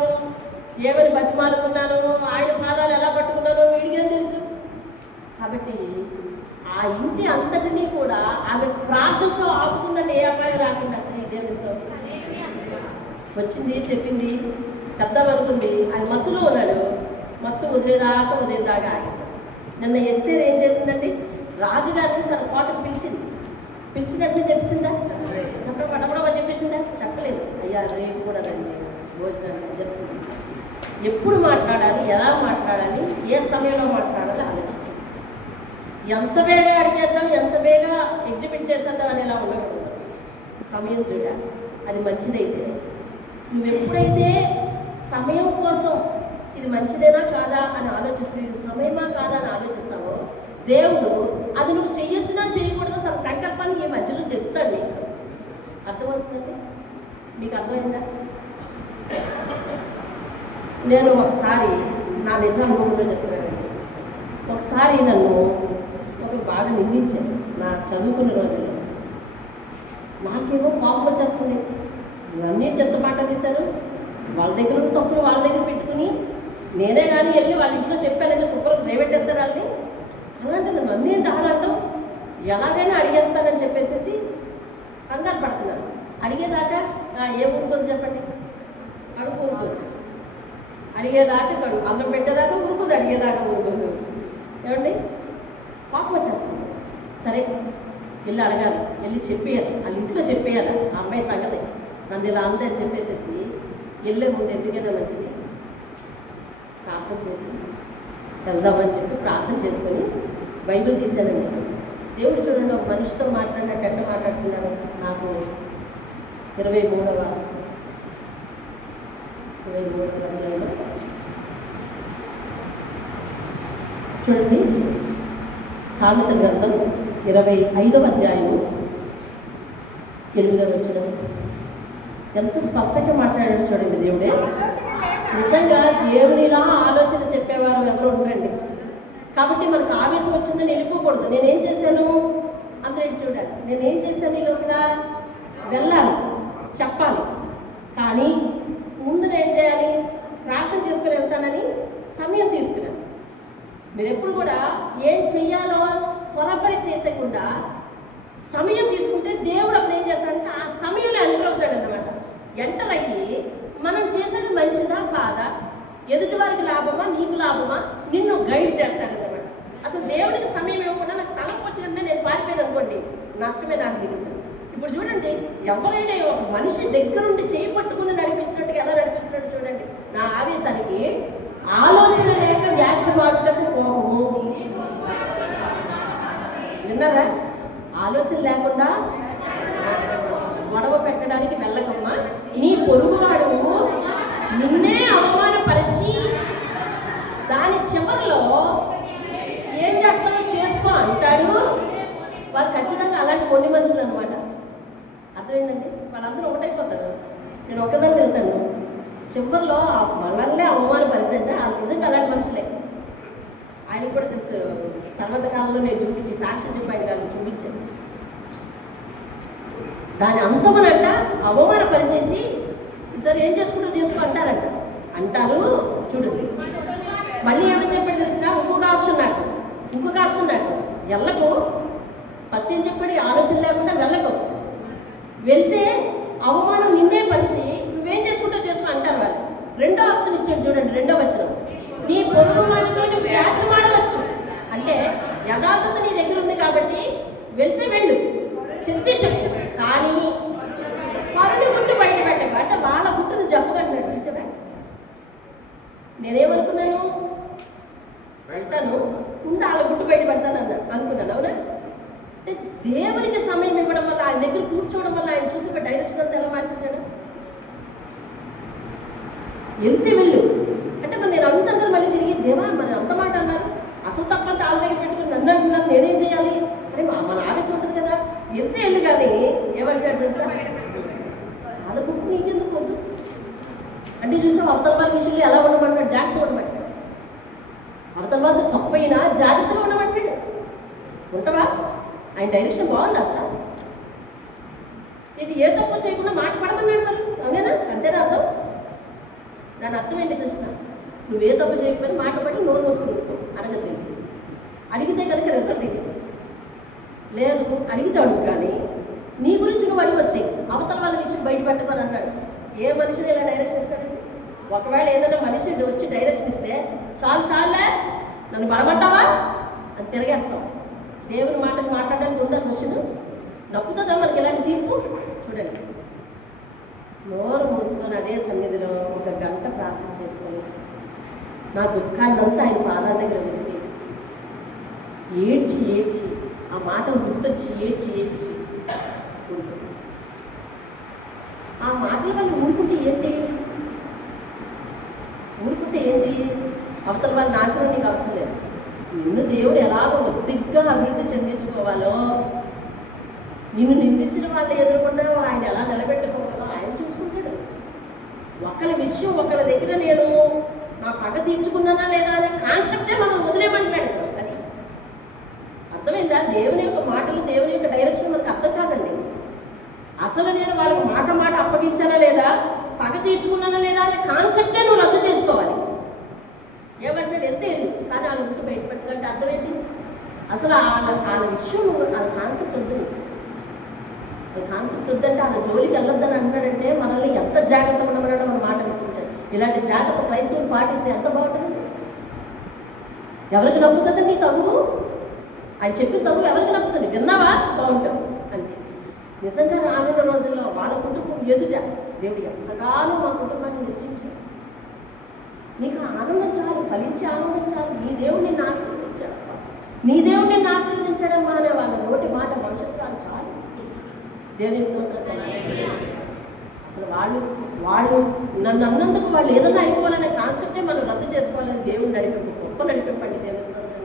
ఏమని బతిమాలుకున్నానో, ఆయన పాదాలు ఎలా పట్టుకున్నానో వీడికేం తెలుసు. కాబట్టి ఆ ఇంటి అంతటినీ కూడా ఆమె ప్రార్థనతో ఆపుతుందని ఏ అపాయం రాకుండా స్త్రీ దేవునిస్తూ వచ్చింది, చెప్పింది, చెప్దామనుకుంది. ఆయన మత్తులో ఉన్నాడు. మత్తు వదిలేదాకా ఆగింది. నిన్న ఎస్తేర్ ఏం చేసిందండి? రాజుగారిని తన కోటకు పిలిచినట్టు చెప్పేసిందా? పడపడవ చెప్పేసిందా? చెప్పలేదు. అయ్యా రేపు కూడా రండి, భోజనాన్ని జరుగుతుంది. ఎప్పుడు మాట్లాడాలి, ఎలా మాట్లాడాలి, ఏ సమయంలో మాట్లాడాలి ఆలోచించాలి. ఎంత బేగా అడిగేద్దాం, ఎంత బేగా ఎగ్జిబిట్ చేసేద్దాం అనేలా ఉండకూడదు. సమయం చూడాలి. అది మంచిదైతే నువ్వు ఎప్పుడైతే సమయం కోసం ఇది మంచిదేనా కాదా అని ఆలోచిస్తుంది, ఇది సమయమా కాదా అని ఆలోచిస్తావో, దేవుడు అది నువ్వు చెయ్యొచ్చునా చేయకూడదు తన సంకల్పాన్ని ఈ మధ్యలో చెప్తాడు నీకు. అర్థమవుతుందండి? మీకు అర్థమైందా? నేను ఒకసారి నా నిజ అనుభవంలో చెప్తున్నానండి. ఒకసారి నన్ను ఒకరు బాగా నిందించాను నా చదువుకున్న రోజుల్లో. నాకేమో కోపం వచ్చేస్తుంది. అన్నింటి ఎంత మాట తీశారు, వాళ్ళ దగ్గర ఉన్న తప్పులు వాళ్ళ దగ్గర పెట్టుకుని నేనే కానీ వెళ్ళి వాళ్ళ ఇంట్లో చెప్పానంటే శుభ్రం రేవెట్టేస్తారు వాళ్ళని. అలాంటి నన్ను అన్నింటి ఆడంటాం, ఎలాగైనా అడిగేస్తానని చెప్పేసి కంగారు పడుతున్నాను. అడిగేదాకా ఏ ఊరుకోదు చెప్పండి? కడుపు ఊరుకోదు. అడిగేదాకా కడుపు, అన్నం పెట్టేదాకా ఊరుకోదు, అడిగేదాకా ఊరుకోదు. ఏమండి? కోపం వచ్చేస్తుంది. సరే వెళ్ళి అడగాలి, వెళ్ళి చెప్పేయాలి, వాళ్ళ ఇంట్లో చెప్పేయాలి ఆ అమ్మాయి సంగతి నన్ను ఇలా అందని చెప్పేసేసి వెళ్ళే ముందు ఎందుకైనా మంచిది ప్రార్థన చేసి వెళ్దామని చెప్పి ప్రార్థన చేసుకొని బైబిల్ తీశానండి. దేవుడు చూడండి, ఒక మనిషితో మాట్లాడినట్టు ఎట్లా మాట్లాడుతున్నాడు. నాకు 23వ అధ్యాయంలో చూడండి, సామెతల గ్రంథం 25వ అధ్యాయము 8వ వచనం. ఎంత స్పష్టంగా మాట్లాడాడు చూడండి దేవుడే. నిజంగా దేవునిలా ఆలోచన చెప్పేవారు ఎవరు ఉండండి. కాబట్టి మనకు ఆవేశం వచ్చిందని వెళ్ళిపోకూడదు. నేనేం చేశాను అంతే చూడాలి. నేనేం చేశాను ఈ లోపల వెళ్ళాలి, చెప్పాలి. కానీ ముందు నేను ఏం చేయాలి? ప్రార్థన చేసుకుని వెళ్తానని సమయం తీసుకున్నాను. మీరు ఎప్పుడు కూడా ఏం చెయ్యాలో త్వరపడి చేసేకుండా సమయం తీసుకుంటే దేవుడు అప్పుడు ఏం చేస్తాడంటే ఆ సమయంలో ఎంటర్ అవుతాడన్నమాట. ఎంటర్ అయ్యి మనం చేసేది మంచిదా కాదా, ఎదుటి వారికి లాభమా నీకు లాభమా, నిన్ను గైడ్ చేస్తాడన్నమాట. అసలు దేవుడికి సమయం ఇవ్వకుండా నాకు తలపు వచ్చినట్టే నేను పారిపోయాను అనుకోండి, నష్టమే నాకు మిగులుతుంది. ఇప్పుడు చూడండి, ఎవరైనా ఒక మనిషి దగ్గరుండి చేయి పట్టుకుని నడిపించినట్టుగా ఎలా నడిపిస్తున్నట్టు చూడండి. నా ఆవేశానికి ఆలోచన లేక వ్యాఖ్యమాడుటకు పోవము. విన్నారా? ఆలోచన లేకుండా గొడవ పెట్టడానికి వెళ్ళకమ్మా. నీ పొరుగువాడు నిన్నే అవమానపరిచి దాని చివరిలో ఏం చేస్తావో చేసుకో అంటాడు. వారు ఖచ్చితంగా అలాంటి కొన్ని మనుషులు అనమాట. అర్థమైందండి? వాళ్ళందరూ ఒకటైపోతారు. నేను ఒక్కదాన్ని వెళ్తాను, చివరిలో మనల్నే అవమానపరిచంటే వాళ్ళు నిజంగా అలాంటి మనుషులే. ఆయనకు కూడా తెలుసు. తర్వాత కాలంలో నేను చూపించి సాక్ష్యం చెప్పి ఆయన కాలం చూపించాను. దాని అంతమనంట అవమానపరిచేసి ఈసారి ఏం చేసుకుంటూ చేసుకో అంటారంట. అంటారు చూడు. మళ్ళీ ఏమని చెప్పాడు తెలిసిన? ఇంకొక ఆప్షన్ నాకు వెళ్ళకు. ఫస్ట్ ఏం చెప్పాడు? ఆలోచన లేకుండా వెళ్ళకు. వెళ్తే అవమానం నిన్నే పరిచి నువ్వేం చేసుకుంటూ చేసుకో అంటారు వాళ్ళు. రెండో ఆప్షన్ ఇచ్చాడు చూడండి, 2వ వచనం. నీ పొరుగు వాడితో నువ్వు వ్యాఖ్యమాడవచ్చు. అంటే యథార్థత నీ దగ్గర ఉంది కాబట్టి వెళ్తే వెళ్ళు, చెప్తే చెప్పు. కానీ పరుని గుట్టు బయట పెట్టకు. అంటే వాళ్ళ గుట్టును జబ్బుకట్టినట్టు చూసారా? నేనేమనుకున్నాను? వెళ్తాను, ముందు వాళ్ళ గుట్టు బయట పెడతాను అనుకున్నాను. అవునా? అంటే దేవునికి సమయం ఇవ్వడం వల్ల, ఆయన దగ్గర కూర్చోవడం వల్ల ఆయన చూసి డైరెక్షన్ అంతా ఎలా మార్చేశాడు. వెళ్తే వెళ్ళు అంటే మరి నేను అడుగుతాను కదా మళ్ళీ తిరిగి, దేవా మరి అంత మాట అన్నారు, అసలు తప్ప తాళ్ళ దగ్గర పెట్టుకుని నన్ను అంటున్నారు, నేనేం చేయాలి అని మన ఆవేశం ఉంటుంది కదా. వెళ్తే వెళ్ళు. కానీ ఏమంటాడు తెలుసా? వాళ్ళ గుట్టు నీకెందుకు వద్దు అంటే చూసాం. అవతల వాళ్ళ విషయంలో ఎలా ఉండమంటాడు? జాగ్రత్తగా ఉండమంటాడు. అవతల వాళ్ళ తప్పైనా జాగ్రత్తగా ఉండమంటాడు. ఉంటావా? ఆయన డైరెక్షన్ బాగుంది అసలు. నీకు ఏ తప్పు చేయకుండా మాట పడమన్నాడు. మరి అవునేనా? అంతేనా అర్థం? దాని అర్థం ఏంటి కృష్ణ? నువ్వే తప్పు చేయకపోయినా మాట పడి నోరు మూసుకుని అడగద్దు. అడిగితే కనుక రిజల్ట్ ఇది లేదు. అడిగితే అడుగు, కానీ నీ గురించి నువ్వు అడిగి వచ్చాయి. అవతల వాళ్ళ విషయం బయట పెట్టుకొని అన్నాడు. ఏ మనిషిని ఇలా డైరెక్షన్ ఇస్తాడు? ఒకవేళ ఏదైనా మనిషి వచ్చి డైరెక్షన్ ఇస్తే చాలులే నన్ను పడమంటావా అని తిరిగేస్తాం. దేవుని మాటకు మాట్లాడడానికి ఉందా క్వశ్చన్? నప్పుతుందా మనకి ఇలాంటి తీర్పు? చూడండి, నోరు మూసుకొని అదే సన్నిధిలో 1 గంట ప్రార్థన చేసుకొని నా దుఃఖాన్నంతా ఆయన పాదాల దగ్గర పెట్టి ఏడ్చి ఆ మాటలు గుర్తొచ్చి ఏడ్చి ఆ మాటలు కానీ ఊరుకుంటే ఏంటి? అవతల వాళ్ళ నాశనం నీకు అవసరం లేదు. నిన్ను దేవుడు ఎలాగో ఒత్తిగ్గా అభివృద్ధి చెందించుకోవాలో, నిన్ను నిందించిన వాళ్ళు ఎదుర్కొన్నా ఆయన ఎలా నిలబెట్టుకోవాలో ఆయన చూసుకుంటాడు. ఒకళ్ళ విషయం ఒకళ్ళ దగ్గర నేను నా పగ తీర్చుకున్నానా లేదా అనే కాన్సెప్టే మనం వదిలేమంటాడు. అది అర్థమైందా? దేవుని యొక్క మాటలు, దేవుని యొక్క డైరెక్షన్ మనకు అర్థం కాదండి. అసలు నేను వాళ్ళకి మాట అప్పగించానా లేదా, పగ తీర్చుకున్నానా లేదా అనే కాన్సెప్టే నువ్వు రద్దు చేసుకోవాలి. ఏమంటాడు? ఎంత కానీ వాళ్ళ గుట్టు బయట పెట్టుకుంటే అర్థం ఏంటి? అసలు వాళ్ళ విషయం వాళ్ళ కాన్సెప్ట్ ఉంటుంది. వాళ్ళ కాన్సెప్ట్ వద్దంటే వాళ్ళ జోలికి వెళ్ళొద్దని అంటున్నాడంటే మనల్ని ఎంత జాగ్రత్త ఉండమన్నాడో మన మాట వింటుంటాడు. ఇలాంటి జాగ్రత్త క్రైస్తవులు పాటిస్తే ఎంత బాగుంటుంది. ఎవరికి నప్పుతుంది నీ తగు? ఆయన చెప్పిన తగు ఎవరికి నప్పుతుంది? విన్నావా? బాగుంటావు అంతే. నిజంగా రానున్న రోజుల్లో వాళ్ళ కుటుంబం ఎదుట దేవుడు ఎంతగానో మా కుటుంబాన్ని హెచ్చించాడు. నీకు ఆనందం చాలు, ఫలించి ఆనందం చాలు. నీ దేవుడు నిన్ను ఆశీర్వదించాడమ్మా అనే వాళ్ళ నోటి మాట భవిష్యత్తు చాలు. దేవుని స్తోత్రం. అసలు వాళ్ళు నన్ను అన్నందుకు వాళ్ళు ఏదన్నా అయిపోవాలనే కాన్సెప్టే మనం రద్దు చేసుకోవాలని దేవుడు గొప్ప నడిపింపండి. దేవుని స్తోత్రం.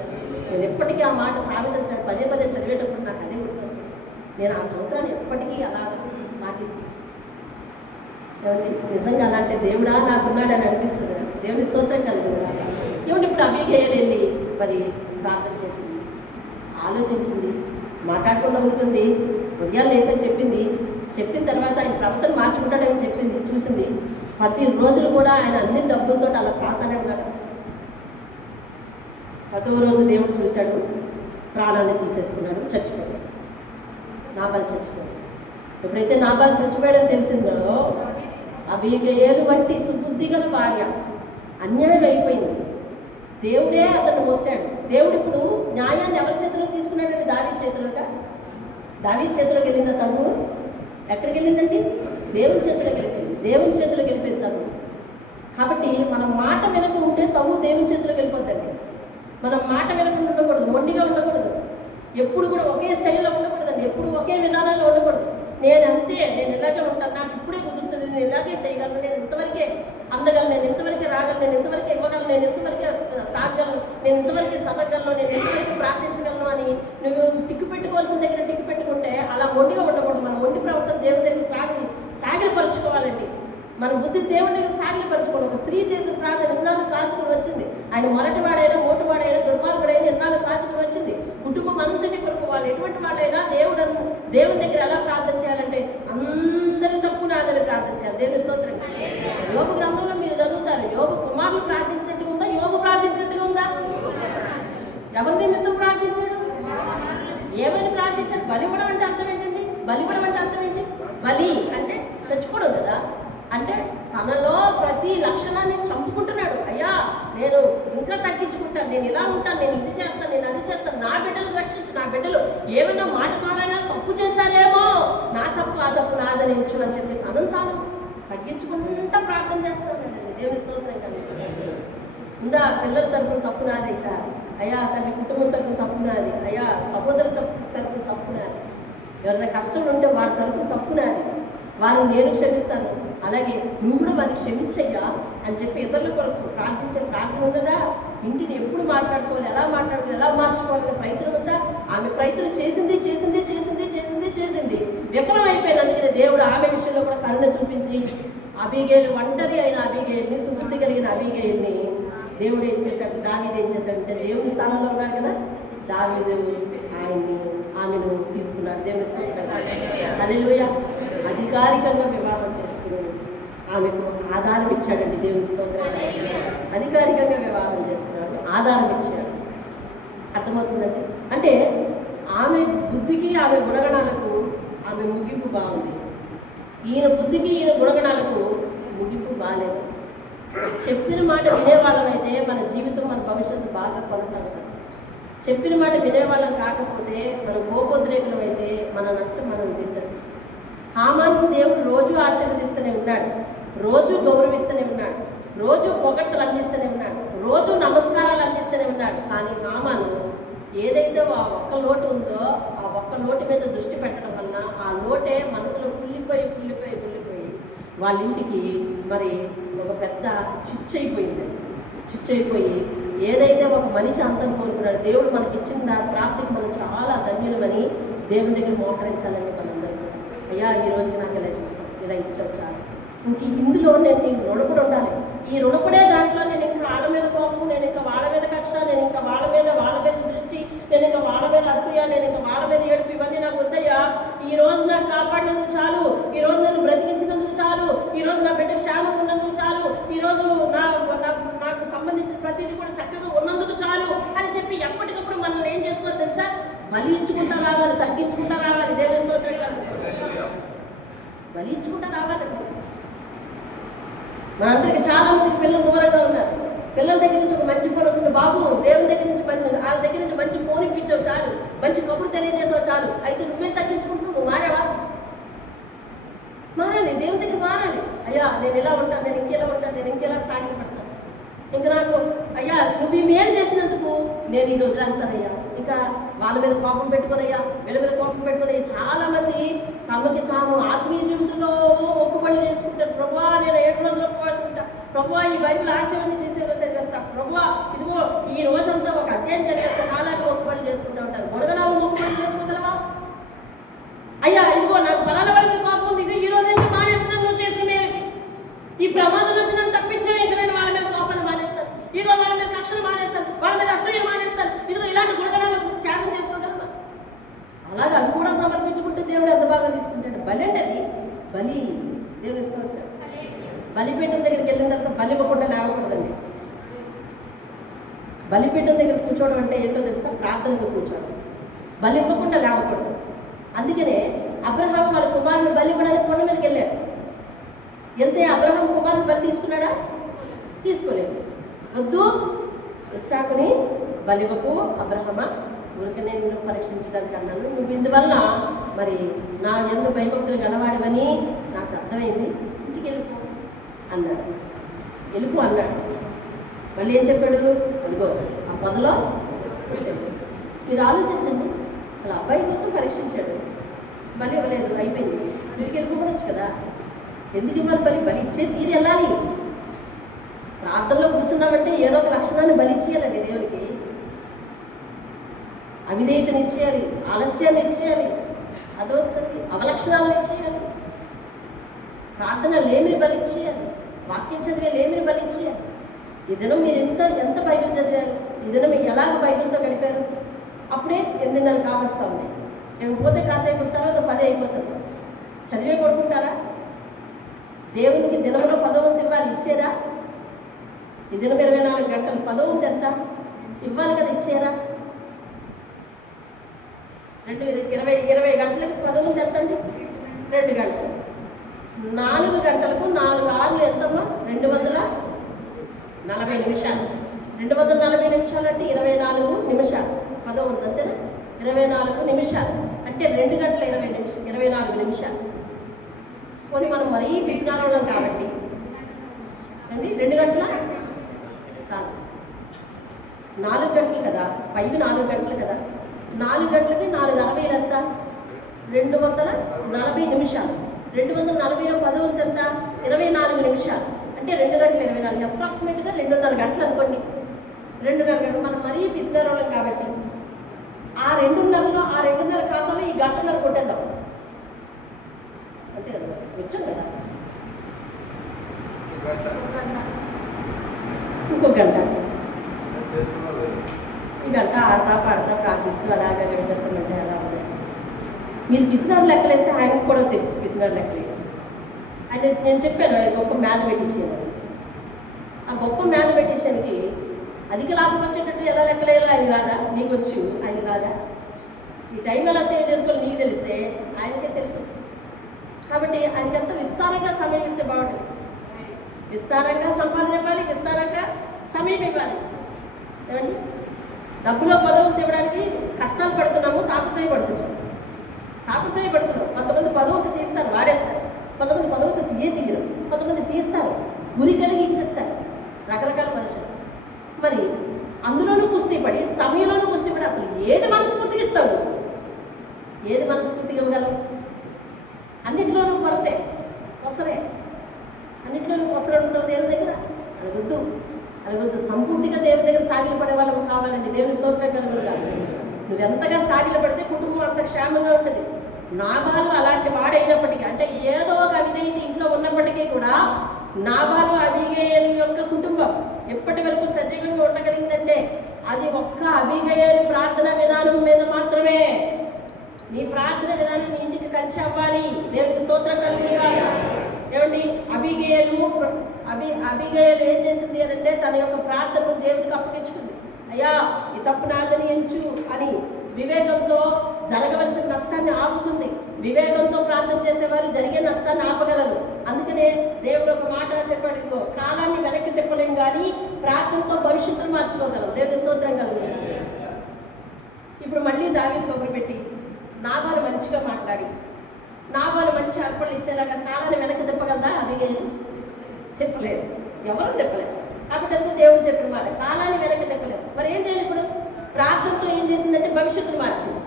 నేను ఎప్పటికీ ఆ మాట సామెత పదే పదే చదివేటప్పుడు నాకు అదే గుర్తొస్తుంది. నేను ఆ సూత్రాన్ని ఎప్పటికీ అలాగ పాటిస్తున్నాను. నిజంగా అలాంటి దేవుడా నాకున్నాడని అనిపిస్తుంది. దేవుని స్తోత్రం కలిగింది. ఏమంటే ఇప్పుడు అబీగయలు వెళ్ళి మరి ప్రార్థన చేసింది, ఆలోచించింది, మాట్లాడకుండా ఉంటుంది. ఉదయాలు లేసని చెప్పింది. చెప్పిన తర్వాత ఆయన ప్రవర్తన మార్చుకుంటాడని చెప్పింది, చూసింది. 10 రోజులు కూడా ఆయన అన్ని డబ్బులతో అలా ప్రార్థనే ఉన్నాడు. 10వ రోజు దేవుడు చూశాడు, ప్రాణాన్ని తీసేసుకున్నాడు, చచ్చిపోయాడు. నాబాలు చచ్చిపోయాడు. ఎప్పుడైతే నాబాలు చచ్చిపోయాడని తెలిసిందో, అబీగయలు వంటి సుబుద్ధి గల భార్య అన్యాయం అయిపోయింది. దేవుడే అతను మొత్తాడు. దేవుడు ఇప్పుడు న్యాయాన్ని ఎవరి చేతిలో తీసుకున్నాడంటే దావీదు చేతిలోగా. దావీదు చేతిలోకి వెళ్ళిందా తను? ఎక్కడికి వెళ్ళిందండి? దేవుని చేతిలోకి వెళ్ళిపోయింది. దేవుని చేతిలోకి వెళ్ళిపోయింది తను. కాబట్టి మనం మాట వినకుంటే తను దేవుని చేతిలోకి వెళ్ళిపోద్దండి. మనం మాట వినకుండా ఉండకూడదు, మొండిగా ఉండకూడదు, ఎప్పుడు కూడా ఒకే స్టైల్లో ఉండకూడదండి, ఎప్పుడు ఒకే విధానంలో ఉండకూడదు. నేను అంతే, నేను ఇలాగే ఉంటాను, నాకు ఇప్పుడే కుదురుతుంది, నేను ఇలాగే చేయగలను, నేను ఇంతవరకే అందగలను, నేను ఇంతవరకే రాగలను, నేను ఇంతవరకే ఇవ్వగలను, నేను ఇంతవరకే సాగలను, నేను ఇంతవరకే చదవగలను, నేను ఇంతవరకే ప్రార్థించగలను అని నువ్వు టిక్కు పెట్టుకోవాల్సిన దగ్గర టిక్కు పెట్టుకుంటే అలా మొండిగా ఉండకూడదు. మన మొండి ప్రవర్తన దేవుడి దగ్గర సాగిలపరుచుకోవాలండి. మన బుద్ధి దేవుడి దగ్గర సాగిలపరచుకోవాలి. ఒక స్త్రీ చేసిన ప్రార్థన ఎన్నాళ్ళు కాల్చుకొని వచ్చింది. ఆయన మొరటివాడైనా మోటువాడైనా దుర్మార్గుడైనా ఎన్నాళ్ళు కాల్చుకొని వచ్చింది. కుటుంబం అంతటి కొరకు వాళ్ళు ఎటువంటి వాళ్ళైనా దేవుని దగ్గర ఎలా ప్రార్థన చేయాలంటే అందరి తప్పు నాదని ప్రార్థన చేయాలి. దేవుని స్తోత్రం. యోగ గ్రంథంలో మీరు చదువుతారు, యోగ కుమారులు ప్రార్థించినట్టుగా ఉందా, యోగ ప్రార్థించినట్టుగా ఉందా? ఎవరి నిమిత్తం ప్రార్థించాడు? ఏమని ప్రార్థించాడు? బలివ్వడం అంటే అర్థం ఏంటండి? బలివ్వడం అంటే అర్థం ఏంటి? బలి అంటే చచ్చిపోవడం కదా. అంటే తనలో ప్రతి లక్షణాన్ని చంపుకుంటున్నాడు. అయ్యా నేను ఇంకా తగ్గించుకుంటాను, నేను ఇలా ఉంటాను, నేను ఇది చేస్తాను, నేను అది చేస్తాను, నా బిడ్డలు రక్షించు, నా బిడ్డలు ఏమైనా మాట ద్వారా తప్పు చేశారేమో, నా తప్పు ఆ తప్పు నాదనించు అని చెప్పి తనను తాను తగ్గించుకుంటా ప్రార్థన చేస్తానండి. దేవుని స్తోత్రం కలిగి ఉందా? పిల్లల తరపున తప్పు నాది, ఇక అయ్యా తల్లి కుటుంబం తరపున తప్పు నాది, అయ్యా సహోదరు తరపున తప్పు నాది, ఎవరైనా కష్టం ఉంటే వారి తరపున తప్పు నాది, వారిని నేను క్షమిస్తాను, అలాగే నువ్వు కూడా వారిని క్షమించయ్యా అని చెప్పి ఇతరుల కొరకు ప్రార్థించే ప్రార్థన ఉన్నదా? ఇంటిని ఎప్పుడు మాట్లాడుకోవాలి, ఎలా మాట్లాడుకోవాలి, ఎలా మార్చుకోవాలనే ప్రయత్నం ఉందా? ఆమె ప్రయత్నం చేసింది చేసింది చేసింది చేసింది చేసింది విఫలం అయిపోయింది. అందుకని దేవుడు ఆమె విషయంలో కూడా కరుణ చూపించి అబీగయలు, ఒంటరి అయిన అబీగయల్ని, సుబుద్ధి కలిగిన అబీగయల్ని దేవుడు ఏం చేశాడు? దావీదు ఏం చేశాడంటే దేవుని స్థానంలో ఉన్నాడు కదా, దావీదు ఆయన్ని ఆమెను తీసుకున్నాడు. దేవుని స్తోత్రం. హల్లెలూయా. అధికారికంగా వివాహం చేసుకుని ఆమెకు ఆధారం ఇచ్చాడండి. దేవుని స్తోత్రం. అధికారికంగా వివాహం చేసుకున్నాడు, ఆధారం ఇచ్చాడు. అర్థమవుతుందండి? అంటే ఆమె బుద్ధికి ఆమె గుణగణాలకు ఆమె ముగింపు బాగుంది. ఈయన బుద్ధికి ఈయన గుణగణాలకు ముగింపు బాగాలేదు. చెప్పిన మాట వినేవాళ్ళమైతే మన జీవితం, మన భవిష్యత్తు బాగా కొనసాగుతుంది. చెప్పిన మాట వినేవాళ్ళం కాకపోతే మన కోపోద్రేకులం అయితే మన నష్టం మనం తింటాం. హామాను దేవుడు రోజు ఆశీర్వదిస్తూనే ఉన్నాడు, రోజు గౌరవిస్తూనే ఉన్నాడు, రోజు పొగట్టలు అందిస్తూనే ఉన్నాడు, రోజు నమస్కారాలు అందిస్తూనే ఉన్నాడు. కానీ హామాను ఏదైతే ఆ ఒక్క లోటు ఉందో ఆ ఒక్క లోటు మీద దృష్టి పెట్టడం వలన ఆ లోటే మనసులో కుళ్ళిపోయి వాళ్ళ ఇంటికి మరి ఒక పెద్ద చిచ్చైపోయి ఏదైతే ఒక మనిషి అంతం కోరుకున్నాడు, దేవుడు మనకి ఇచ్చిన ప్రాప్తికి మనం చాలా ధన్యులమని దేవుని దగ్గర మోకరించాలని మనందరూ. అయ్యా ఈరోజు నాకు ఇలా చూసాం, ఇలా ఇచ్చావు చాలు, ఇంక ఇందులో నేను నీకు రుణపడి ఉండాలి. ఈ రుణపడే దాంట్లో నేను ఇంకా వాళ్ళ మీద కోపం, నేను ఇంకా వాళ్ళ మీద కక్ష, నేను ఇంకా వాళ్ళ మీద దృష్టి, నేను ఇంకా వాళ్ళ మీద అసూయ, నేను ఇంకా వాళ్ళ మీద ఏడుపు, ఇవన్నీ నాకు వద్దయ్యా. ఈ రోజు నాకు కాపాడినందుకు చాలు, ఈ రోజు నన్ను బ్రతికించినందుకు చాలు, ఈ రోజు నా బిడ్డ క్షేమంగా ఉన్నందుకు చాలు, ఈ రోజు నాకు సంబంధించిన ప్రతిదీ కూడా చక్కగా ఉన్నందుకు చాలు అని చెప్పి ఎప్పటికప్పుడు మనల్ని ఏం చేసుకోవాలి తెలుసా? బలి ఇచ్చుకుంటా రావాలి, తగ్గించుకుంటా రావాలి. దేవుని స్తోత్రం. బలి ఇచ్చుకుంటా రావాలి. మనందరికి చాలా మందికి పిల్లలు దూరంగా ఉన్నారు. పిల్లల దగ్గర నుంచి ఒక మంచి ఫోన్ వస్తుంది, బాబు దేవుని దగ్గర నుంచి వాళ్ళ దగ్గర నుంచి మంచి ఫోన్ ఇప్పించావు చాలు, మంచి కబురు తెలియజేసావు చాలు, అయితే నువ్వే తగ్గించుకుంటున్నావు, నువ్వు మారావా? మారాలి, దేవుని దగ్గర మారాలి. అయ్యా నేను ఇలా ఉంటాను, నేను ఇంకెలా ఉంటాను, నేను ఇంకెలా సాగిపడతాను, ఇంకా నాకు అయ్యా నువ్వు ఈ మేలు చేసినందుకు నేను ఇది వదిలేస్తానయ్యా, ఇంకా వాళ్ళ మీద కోపం పెట్టుకునయ్యా, వీళ్ళ మీద కోపం పెట్టుకునయ్యా. చాలా మంది తమకి తాము ఆత్మీయ జీవితంలో ఒప్పుబడులు చేసుకుంటారు. ప్రభువా నేను 7 రోజులు ఉపవాసం ఉంటా, ప్రభువా ఈ బైబిల్ ఆశీర్వాదం చేసేదో చదివేస్తా, ప్రభువా ఇదిగో ఈ రోజంతా ఒక అధ్యాయం చదివేస్తే కాలాన్ని మొక్కుబడి చేసుకుంటూ ఉంటారు. గుణగణాలు మొక్కుబడి చేసుకోగలవా? అయ్యా ఇదిగో నాకు ఫలానా వాళ్ళ మీద కోపం ఉంది, ఈ రోజు నుంచి మానేస్తున్నాను నువ్వు చేసిన మేరకి. ఈ ప్రమాదం నుంచి నన్ను తప్పించావు, ఇంకా నేను వాళ్ళ మీద కోపాన్ని మానేస్తాను, ఇదిగో వాళ్ళ మీద కక్షలు మానేస్తాను, వాళ్ళ మీద అసూయ మానేస్తాను, ఇదిగో ఇలాంటి గుణగణాలు త్యాగం చేసుకోగలమా? అలాగే అవి కూడా సమర్పించుకుంటే దేవుడు ఎంత బాగా తీసుకుంటాడు. బలి అండి అది, బలి. దేవుని స్తోత్రం. బలిపీఠం దగ్గరికి వెళ్ళిన తర్వాత బలి ఇవ్వకుండా లేవకూడదండి. బలిపీఠం దగ్గర కూర్చోవడం అంటే ఏంటో తెలుసా? ప్రార్థనలో కూర్చోవడం. బలి ఇవ్వకుండా లేవకూడదు. అందుకనే అబ్రహాం వాళ్ళ కుమారుని బలి ఇవ్వడానికి కొండ మీదకి వెళ్ళాడు. వెళ్తే అబ్రహాం కుమారుని బలి తీసుకున్నాడా? తీసుకోలేదు. వద్దు, ఇస్సాకుని బలివ్వకు అబ్రహమా, ఊరికనే నేను పరీక్షించడానికి అన్నాను, నువ్వు ఇందువల్ల మరి నా ఎందు భయభక్తులు గలవాడివని నాకు అర్థమైంది, ఇంటికి వెళ్ళిపో అన్నాడు. వెళ్ళిపో అన్నాడు. మళ్ళీ ఏం చెప్పాడు? అదిగో ఆ పొదలో మీరు ఆలోచించండి. అలా అబ్బాయి కోసం పరీక్షించాడు, బలి ఇవ్వలేదు, అయిపోయింది. మీరు వెళ్ళిపోవచ్చు కదా. ఎందుకు ఇవ్వాలి బలి? బలి ఇచ్చే తీరు వెళ్ళాలి. ప్రార్థనలో కూర్చున్నామంటే ఏదో ఒక లక్షణాన్ని బలి ఇచ్చేయాలండి దేవుడికి. అవిధేయతని ఇచ్చేయాలి, ఆలస్యాన్ని ఇచ్చేయాలి, అదొకటి అవలక్షణాలను ఇచ్చేయాలి. ప్రార్థన లేమిని బలి ఇచ్చేయాలి, వాక్యం చదివే లేమిని బలి ఇచ్చేయాలి. ఈ దినం మీరు ఎంత బైబిల్ చదివారు? ఈ దినం మీరు ఎలాగ బైబిల్తో గడిపారు? అప్పుడే 8:30 కావస్తా ఉంది. లేకపోతే కాసేపు తర్వాత 10 అయిపోతుంది. చదివే పడుకుంటారా? దేవునికి దినంలో 10వ వంతు ఇవ్వాలి, ఇచ్చేదా? ఈ దినం 24 గంటలు 10వ వంతు ఎంత ఇవ్వాలి కదా, ఇచ్చేదా? 20 గంటలకు 10వ వంతు ఎంత అండి? 2 గంటలు. 4 గంటలకు 4 ఆరులు ఎంతమ్మా? 240 నిమిషాలు. 240 నిమిషాలు అంటే 24 నిమిషాలు. 10వ వంతు అంతేనా? 24 నిమిషాలు అంటే 2 గంటల 24 నిమిషాలు. కొన్ని మనం మరీ పిసినారోళ్ళం కాబట్టి అండి 2 గంటల కాదు, 4 గంటలు కదా, 4 గంటలు కదా. 4 గంటలకి 4:40 ఎంత? 240 నిమిషాలు. 240లో 10వ వంతు ఎంత? 24 నిమిషాలు అంటే 2 గంటల 24. అప్రాక్సిమేట్గా 2:30 గంటలు అనుకోండి. 2:30 గంటలు. మనం మరీ పిసినారోళ్ళం కాబట్టి ఆ 2:30లో ఆ 2:30 ఖాతాలో ఈ 1:30 కొట్టేద్దాం, అంతే కదా, వచ్చాం కదా. ఇంకో గంట, ఈ గంట ఆడతా పాడతా ప్రార్థిస్తూ అలాగే గడిపేస్తామంటే అలా ఉంది. మీరు పిసినారు లెక్కలు వేస్తే ఆయనకు కూడా తెలుసు పిసినారు లెక్కలు. ఆయన నేను చెప్పాను, ఆయన గొప్ప మ్యాథమెటిషియన్ అని. ఆ గొప్ప మ్యాథమెటిషియన్కి అధిక లాభం వచ్చేటట్టు ఎలా లెక్కలేయాలో ఆయన రాదా? నీకు వచ్చు, ఆయన రాదా? ఈ టైం ఎలా సేవ్ చేసుకోవాలి నీకు తెలిస్తే ఆయనకే తెలుసు. కాబట్టి ఆయనకి ఎంత విస్తారంగా సమయం ఇస్తే బాగుంటుంది. విస్తారంగా సంపాదన ఇవ్వాలి, విస్తారంగా సమయం ఇవ్వాలి. ఏమండి, డబ్బులో 10వ వంతు ఇవ్వడానికి కష్టాలు పడుతున్నాము, తాపత్రయపడుతున్నాం. కొంతమంది 10వ వంతు తీస్తారు, వాడేస్తారు. కొంతమంది 10వ వంతు తీయరు, కొంతమంది తీస్తారు, గురి కలిగి ఇచ్చేస్తారు. రకరకాల మనుషులు. మరి అందులోనూ కుస్తీ పడి, సమయంలోనూ కుస్తీ పడి అసలు ఏది మనస్ఫూర్తిగా ఇస్తావు? ఏది మనస్ఫూర్తిగా ఇవ్వగలవు? అన్నిట్లోనూ కొరతే, పొసరే. అన్నిట్లోనూ పొసరడుగుతావు దేవుని దగ్గర. అడగొద్దు. సంపూర్తిగా దేవుని దగ్గర సాగిలు పడే వాళ్ళము కావాలండి. దేవుని స్తోత్రం కలుగుగా. నువ్వెంతగా సాగిలు పడితే కుటుంబం అంత క్షేమంగా ఉంటుంది. నాబాలు అలాంటి వాడైనప్పటికీ, అంటే ఏదో ఒక అవిధేయత ఇంట్లో ఉన్నప్పటికీ కూడా నాబాలు అబీగయలు యొక్క కుటుంబం ఎప్పటి వరకు సజీవంగా ఉండగలిగిందంటే అది ఒక్క అబీగయలు ప్రార్థన విధానం మీద మాత్రమే. నీ ప్రార్థన విధానం నీ ఇంటికి కంచి అవ్వాలి. దేవునికి స్తోత్రం కలుగుగా. ఏమండి, అబీగయలు ఏం చేసింది అని అంటే తన యొక్క ప్రార్థనను దేవుడికి అప్పగించుకుంది. అయ్యా ఈ తప్పు నాదని ఎంచు అని వివేకంతో జరగవలసిన నష్టాన్ని ఆపుకుంది. వివేకంతో ప్రార్థన చేసేవారు జరిగే నష్టాన్ని ఆపగలరు. అందుకనే దేవుడు ఒక మాట చెప్పాడు, ఇదిగో కాలాన్ని వెనక్కి తిప్పలేం కానీ ప్రార్థనతో భవిష్యత్తును మార్చుకోగలం. దేవుని స్తోత్రం కలుగు. ఇప్పుడు మళ్ళీ దావీదు కబురు పెట్టి నాబాలు మంచిగా మాట్లాడి నాబాలు మంచి అర్పణలు ఇచ్చేలాగా కాలాన్ని వెనక్కి తిప్పగలదా? అబీగయలు తిప్పలేదు, ఎవరు తిప్పలేదు. కాబట్టి అందుకే దేవుడు చెప్పిన మాట కాలాన్ని వెనక్కి తిప్పలేదు. మరి ఏం చేయాలి? ఇప్పుడు ప్రార్థనతో ఏం చేసిందంటే భవిష్యత్తును మార్చింది.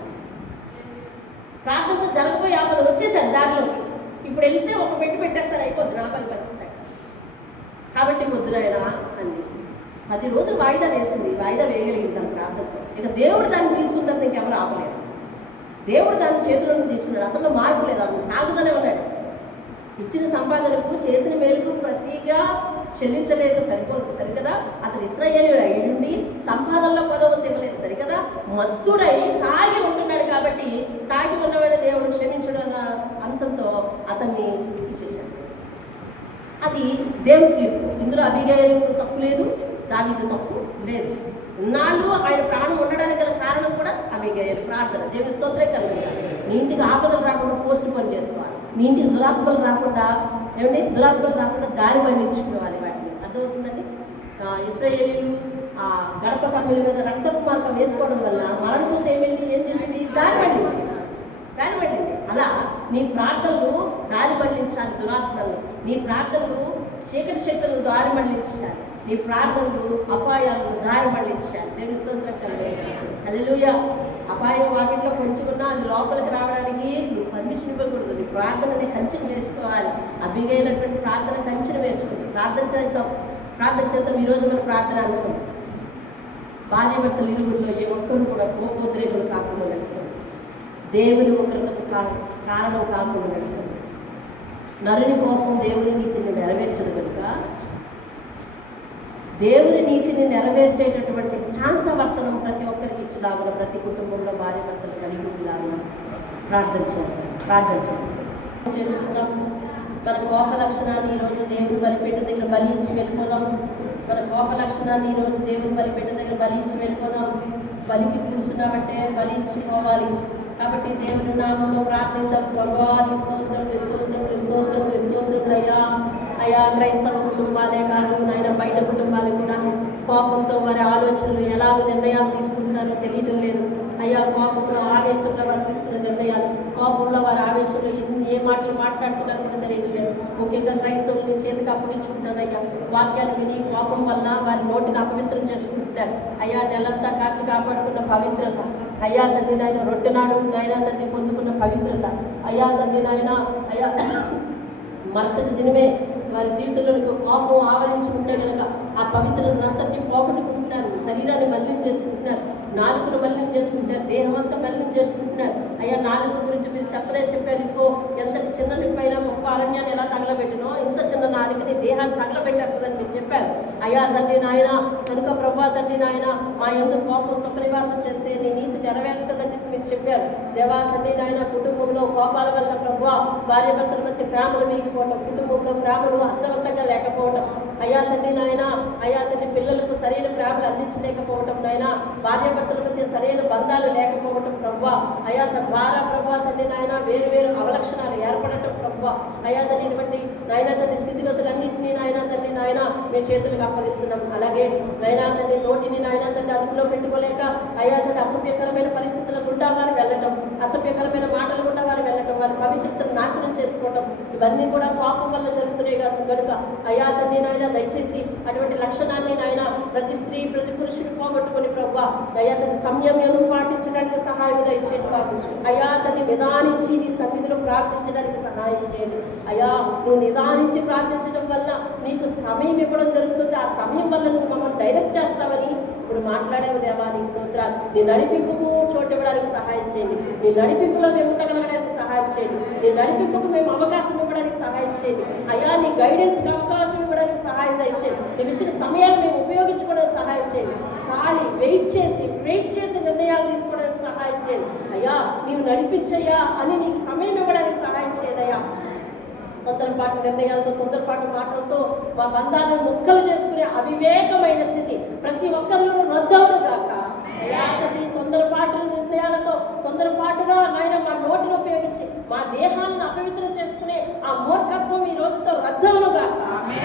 ప్రార్థనతో జరగబోయే ఆపదలు వచ్చేసారు దారిలోకి. ఇప్పుడు వెళ్తే ఒక పెట్టేస్తారు, అయిపోద్ది నాబాలు పరిస్థితి. కాబట్టి వద్దురాయనా అంది. 10 రోజులు వాయిదా వేసింది, వాయిదా వేయగలిగింది తన ప్రార్థనతో. ఇక దేవుడు దాన్ని తీసుకుందని ఇంకెవరు ఆపలేదు. దేవుడు దాన్ని చేతుల్లోకి తీసుకున్నాడు. అతను మార్పు లేదు, అతను తాగుతూనే ఉన్నాడు. ఇచ్చిన సంపాదనకు చేసిన మేలుకు ప్రతిగా చెల్లించలేక సరికదా. అతను ఇశ్రాయేలీయుడు అయ్యుండి సంపాదనలో పదవంతు ఇవ్వలేదు సరికదా. మత్తుడై తాగి ఉంటున్నాడు కాబట్టి తాగి ఉన్నవాడు దేవుడు క్షమించడం అన్న అంశంతో అతన్ని తీసేశాడు. అది దేవుడి తీర్పు. ఇందులో అబీగయలు తప్పు లేదు, దావీదు తప్పు లేదు. ఇన్నాళ్ళు ఆయన ప్రాణం ఉండడానికి గల కారణం కూడా అబీగయలు ప్రార్థన. దేవుని స్తోత్రం కలుగుతుంది. నీ ఇంటికి ఆపదలు రాకుండా పోస్ట్ పని చేసుకోవాలి. నీ ఇంటికి దురాత్మలు రాకుండా దారి మళ్లించుకోవాలి. వాటిని అర్థమవుతుందండి. ఇశ్రాయేలీయులు ఆ గడప కమ్మిల మీద రక్తపు మార్గం వేసుకోవడం వల్ల మరణంతో ఏం చేసింది? దారి మళ్ళింది. అలా నీ ప్రార్థనలు దారి మళ్లించాలి. దురాత్మలు నీ ప్రార్థనలు చీకటి శక్తులను దారి మళ్లించాలి. నీ ప్రార్థనలు అపాయాలను దారి మళ్లించాలి. దేవుని స్తోత్రం కలుగుతుంది. హల్లెలూయా. అపాయం వాకిట్లో కొంచెమున్నా అది లోపలికి రావడానికి నువ్వు పర్మిషన్ ఇవ్వకూడదు. నీ ప్రార్థనని కంచెను వేసుకోవాలి. అభిగైనటువంటి ప్రార్థన కంచెను వేసుకోండి. ప్రార్థన చేద్దాం. ఈరోజు మన ప్రార్థన అంశం భార్యాభర్తలు ఇరువురిలో ఏ ఒక్కరు కూడా కోపోద్రేకులు కాకుండా నడుపుకోండి. దేవుని ఒకరికి కారణం కాకుండా నడుపుకోండి. నరుని కోపం దేవుని నీతిని నెరవేర్చదు కనుక దేవుని నీతిని నెరవేర్చేటటువంటి శాంతవర్తనం ప్రతి ఒక్కరికి ఇచ్చేలాగా ప్రతి కుటుంబంలో భార్యాభర్తలు కలిగి ఉండాలని ప్రార్థన చేసుకుందాం. మన కోప లక్షణాన్ని ఈరోజు దేవుని బలిపీఠ దగ్గర బలించి వెళ్ళిపోదాం. బలికి కూర్చున్నామంటే బలించిపోవాలి. కాబట్టి దేవుని నామంలో ప్రార్థిద్దాం. ప్రభువాని స్తోత్రం అయ్యా క్రైస్తవ కుటుంబాలే కాదు నాయన, బయట కుటుంబాలు కూడా కోపంతో వారి ఆలోచనలు ఎలాగ నిర్ణయాలు తీసుకుంటున్నారో తెలియటం లేదు అయ్యా. కోపంలో ఆవేశంలో వారు తీసుకున్న నిర్ణయాలు, కోపంలో వారి ఆవేశంలో ఏ మాటలు మాట్లాడుతున్నారో కూడా తెలియటం లేదు. ముఖ్యంగా క్రైస్తవుల్ని చేతికి అప్పగించుకుంటాను అయ్యా. వాక్యాన్ని విని కోపం వల్ల వారి నోటిని అపవిత్రం చేసుకుంటున్నారు అయ్యా. నెలంతా కాచి కాపాడుకున్న పవిత్రత అయ్యా తండ్రి నాయన, రొట్టెనాడు నాయన తండ్రి పొందుకున్న పవిత్రత అయ్యా తండ్రి నాయన, అయ్యా మరుసటి దినమే వారి జీవితంలో కోపం ఆవరించి ఉంటే కనుక ఆ పవిత్రతను అంతటి పోగొట్టుకుంటున్నారు. శరీరాన్ని మలినం చేసుకుంటున్నారు, నాలుగును మలినం చేసుకుంటున్నారు, దేహం అంతా మలినం చేసుకుంటున్నారు అయ్యా. నాలుగు గురించి మీరు చెప్పారు. ఇంకో ఎంతటి చిన్న నిప్పైనా గొప్ప అరణ్యాన్ని ఎలా తగలబెట్టినో ఇంత చిన్న నాలుగుని దేహాన్ని తగలబెట్టేస్తుందని మీరు చెప్పారు అయ్యా తండ్రి నాయన. కనుక ప్రభా తండ్రి నాయన, మా ఎందుకు కోపం సుఖనివాసం చేస్తే నీ నీతి నెరవేర్చదని మీరు చెప్పారు దేవా తండ్రి నాయన. కుటుంబంలో కోపాల వల్ల ప్రభా భార్యాభర్తల మధ్య ప్రేమలు వీగిపోవటం, కుటుంబంలో ప్రేమలు అర్థవంతంగా లేకపోవటం అయ్యా తండ్రి నాయన. అయ్యా తండ్రి పిల్లలకు సరైన ప్రేమలు అందించలేకపోవటం నాయన, భార్యాభర్తల మధ్య సరైన బంధాలు లేకపోవటం ప్రభా అయ్యా. తద్వారా ప్రభా తండ్రి నాయన వేరు అవలక్షణాలు ఏర్పడటం ప్రభా అయ్యా తండ్రి. ఇటువంటి నాయన తండ్రి స్థితిగతులన్నింటినీ నాయన తండ్రి నాయన మీ చేతులకు అప్పగిస్తున్నాం. అలాగే నైనా తండ్రి నోటిని నాయన తండ్రి అదుపులో పెట్టుకోలేక అయ్యా తండ్రి అసభ్యకరమైన పరిస్థితుల గుండా వారు వెళ్ళటం, అసభ్యకరమైన మాటల గుండా వారు వెళ్ళటం, వారి పవిత్రతను నాశనం చేసుకోవటం, ఇవన్నీ కూడా కోపం వల్ల జరుగుతున్నాయి కనుక అయ్యా తండ్రి నాయన దయచేసి అటువంటి లక్షణాన్ని నాయన ప్రతి స్త్రీ ప్రతి పురుషుని పోగొట్టుకుని ప్రభా అయ్యా తండ్రి సంయమనం పాటించడానికి సహాయం దయచేయండి బాబు అయ్యా తండ్రి. నిదానించి నీ సన్నిధిలో ప్రార్థించడానికి సహాయం చేయండి అయ్యా. నువ్వు నిదానించి ప్రార్థించడం వల్ల నీకు సమయం ఇవ్వడం జరుగుతుంది. ఆ సమయం వల్ల నువ్వు మమ్మల్ని డైరెక్ట్ చేస్తావని ఇప్పుడు మాట్లాడేవి దేవా, నీ స్తోత్రాలు. నీ నడిపింపుకు చోటు ఇవ్వడానికి సహాయం చేయండి. నీ నడిపింపులో మేము ఉండగలగడానికి సహాయం చేయండి. నీ నడిపింపుకు మేము అవకాశం ఇవ్వడానికి సహాయం చేయండి అయ్యా. నీ గైడెన్స్కి అవకాశం ఇవ్వడానికి సహాయం దయచేయండి. నువ్వు ఇచ్చిన సమయాన్ని మేము ఉపయోగించుకోవడానికి సహాయం చేయండి. ఖాళీ వెయిట్ చేసి నిర్ణయాలు తీసుకోవడానికి సహాయం చేయండి అయ్యా. నీవు నడిపించయ్యా అని నీకు సమయం ఇవ్వడానికి సహాయం చేయండి అయ్యా. తొందరపాటు నిర్ణయాలతో, తొందరపాటు మాటలతో మా బంధాలను ముక్కలు చేసుకునే అవివేకమైన స్థితి ప్రతి ఒక్కరిలో రద్దవును గాక అయ్యా తండ్రి. తొందరపాటు నిర్ణయాలతో తొందరపాటుగా నాయన మా నోటిని ఉపయోగించి మా దేహాన్ని అపవిత్రం చేసుకునే ఆ మూర్ఖత్వం ఈ రోజుతో రద్దవును గాక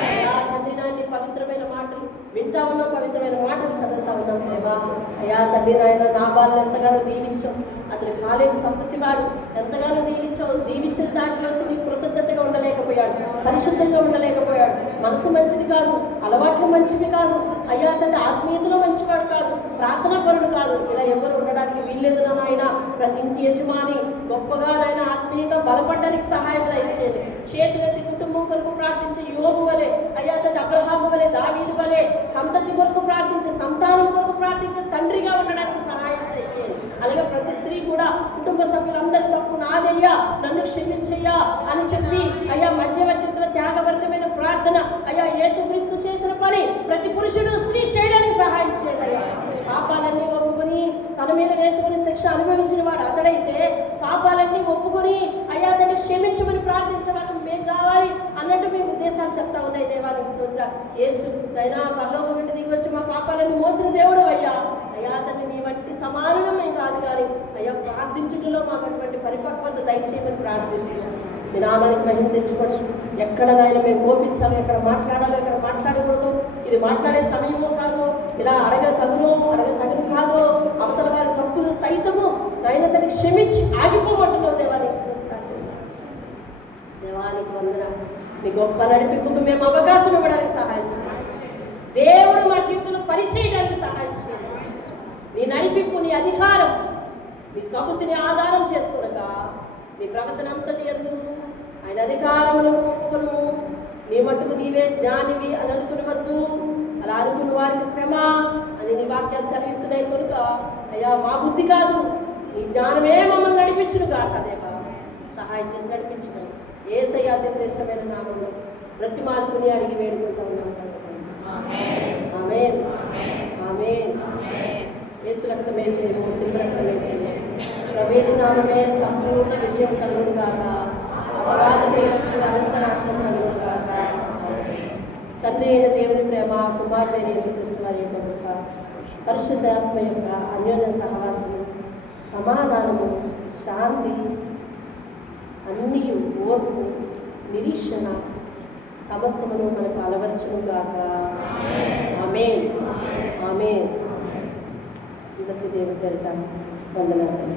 అయ్యా తండ్రి. నాయన పవిత్రమైన మాటలు వింటా ఉన్నాం, పవిత్రమైన మాటలు చదువుతా ఉన్నాం దేవా అయ్యా తండ్రి నాయన. నా బాలను ఎంతగానో దీవించావు, అతని కాలేజీ సంతతి వాడు ఎంతగానో దీవించావు. దీవించిన దాంట్లోంచి నీ కృతజ్ఞతగా ఉండలేకపోయాడు, పరిశుద్ధంగా ఉండలేకపోయాడు. మనసు మంచిది కాదు, అలవాట్లు మంచివి కాదు అయ్యా తండ్రి. ఆత్మీయతలో మంచివాడు కాదు, ప్రార్థనా పరుడు కాదు. ఇలా ఎవరు ఉండడానికి వీల్లేదు నాయన. ప్రతి ఇంటి యజమాని గొప్పగా నాయన ఆత్మీయంగా బలపడడానికి సహాయం దయచేయండి. చేతులెత్తి కుటుంబం కొరకు ప్రార్థించే యోగు వలె అయ్యా తండ్రి, అబ్రహాము ప్రార్థించే, సంతతి కొరకు ప్రార్థించే, సంతానం కొరకు ప్రార్థించే తండ్రిగా ఉండడానికి సహాయం చేయండి. అలాగే ప్రతి స్త్రీ కూడా కుటుంబ సభ్యులందరి తప్పు నాదయ్యా, నన్ను క్షమించయ్యా అని చెప్పి అయ్యా మధ్యవర్తిత్వ త్యాగవర్తమైన ప్రార్థన అయ్యా యేసుక్రీస్తు చేసిన పని ప్రతి పురుషుడు స్త్రీ చేయడానికి సహాయం చేయండి అయ్యా. పాపాలన్నీ ఒప్పుకొని తన మీద వేసుకుని శిక్ష అనుభవించిన వాడు అతడైతే పాపాలన్నీ ఒప్పుకొని అయ్యా అతన్ని క్షమించమని ప్రార్థించడానికి మేము కావాలి అన్నట్టు మీ ఉద్దేశాలు చెప్తా ఉన్నాయి. దేవానికి స్తోత్రం. యేసు అయినా పరలోకం నుండి దిగి వచ్చి మా పాపాలన్నీ మోసిన దేవుడు అయ్యా. అయ్యా అతన్ని నీ వంటి సమానం మేము కాదు కానీ అయ్యా ప్రార్థించడంలో మాకు అటువంటి పరిపక్వత దయచేయమని ప్రార్థిస్తున్నాం. మీ నామానికి మహిమ తెచ్చుకోండి. ఎక్కడనైనా మేము కోపించాలో, ఎక్కడ మాట్లాడాలో, ఎక్కడ మాట్లాడకూడదు, ఇది మాట్లాడే సమయమో కాదు, ఇలా తగును కాదు, అవతల వారి తప్పులు సైతము నాయన తనకి క్షమించి ఆగిపోమంటున్నావు. దేవానికి దేవానికి వందన. మీ గొప్ప నడిపింపుకు మేము అవకాశం ఇవ్వడానికి సహాయం చేయాలి. దేవుడు మా జీవితంలో పరిచయడానికి సహాయం చేయాలి. నీ నడిపింపు, నీ అధికారం, నీ సొగతిని ఆధారం చేసుకునక నీ ప్రవర్తన అంతటి ఎందుకు ఆయన అధికారములను ఒప్పుకును. నీ మట్టుకు నీవే జ్ఞానివి అని అనుకునవద్దు. అలా అనుకున్న వారికి శ్రమ అని నీ వాక్యాలు సెలవిస్తున్నాయి కనుక అయ్యా మా బుద్ధి కాదు, నీ జ్ఞానమే మమ్మల్ని నడిపించును కాక సహాయం చేసి నడిపించును. యేసయ్య అతి శ్రేష్టమైన నామంలో బ్రతిమాలుకుని అడిగి వేడుకుంటూ ఉన్నాం. ఆమేన్, ఆమేన్. యేసు రక్తమే చేయము, శిల్వ రక్తమే చేయము. ప్రవేశనామమే సంపూర్ణ విజయం కలుగును గాక. అపవాద దేవునికి అనంత నాశనం కలుగును గాక. తండ్రి అయిన దేవుని ప్రేమ, కుమారుడైన యేసుక్రీస్తు వారి యొక్క కృప, పరిశుద్ధాత్మ యొక్క అన్యోన్య సహవాసము, సమాధానము, శాంతి, అన్నీ ఓర్పు, నిరీక్షణ సమస్తమును మనకు అలవర్చును గాక. ఆమేన్, ఆమేన్. ఇంతకు దేవుని పేరిట వందనాలు.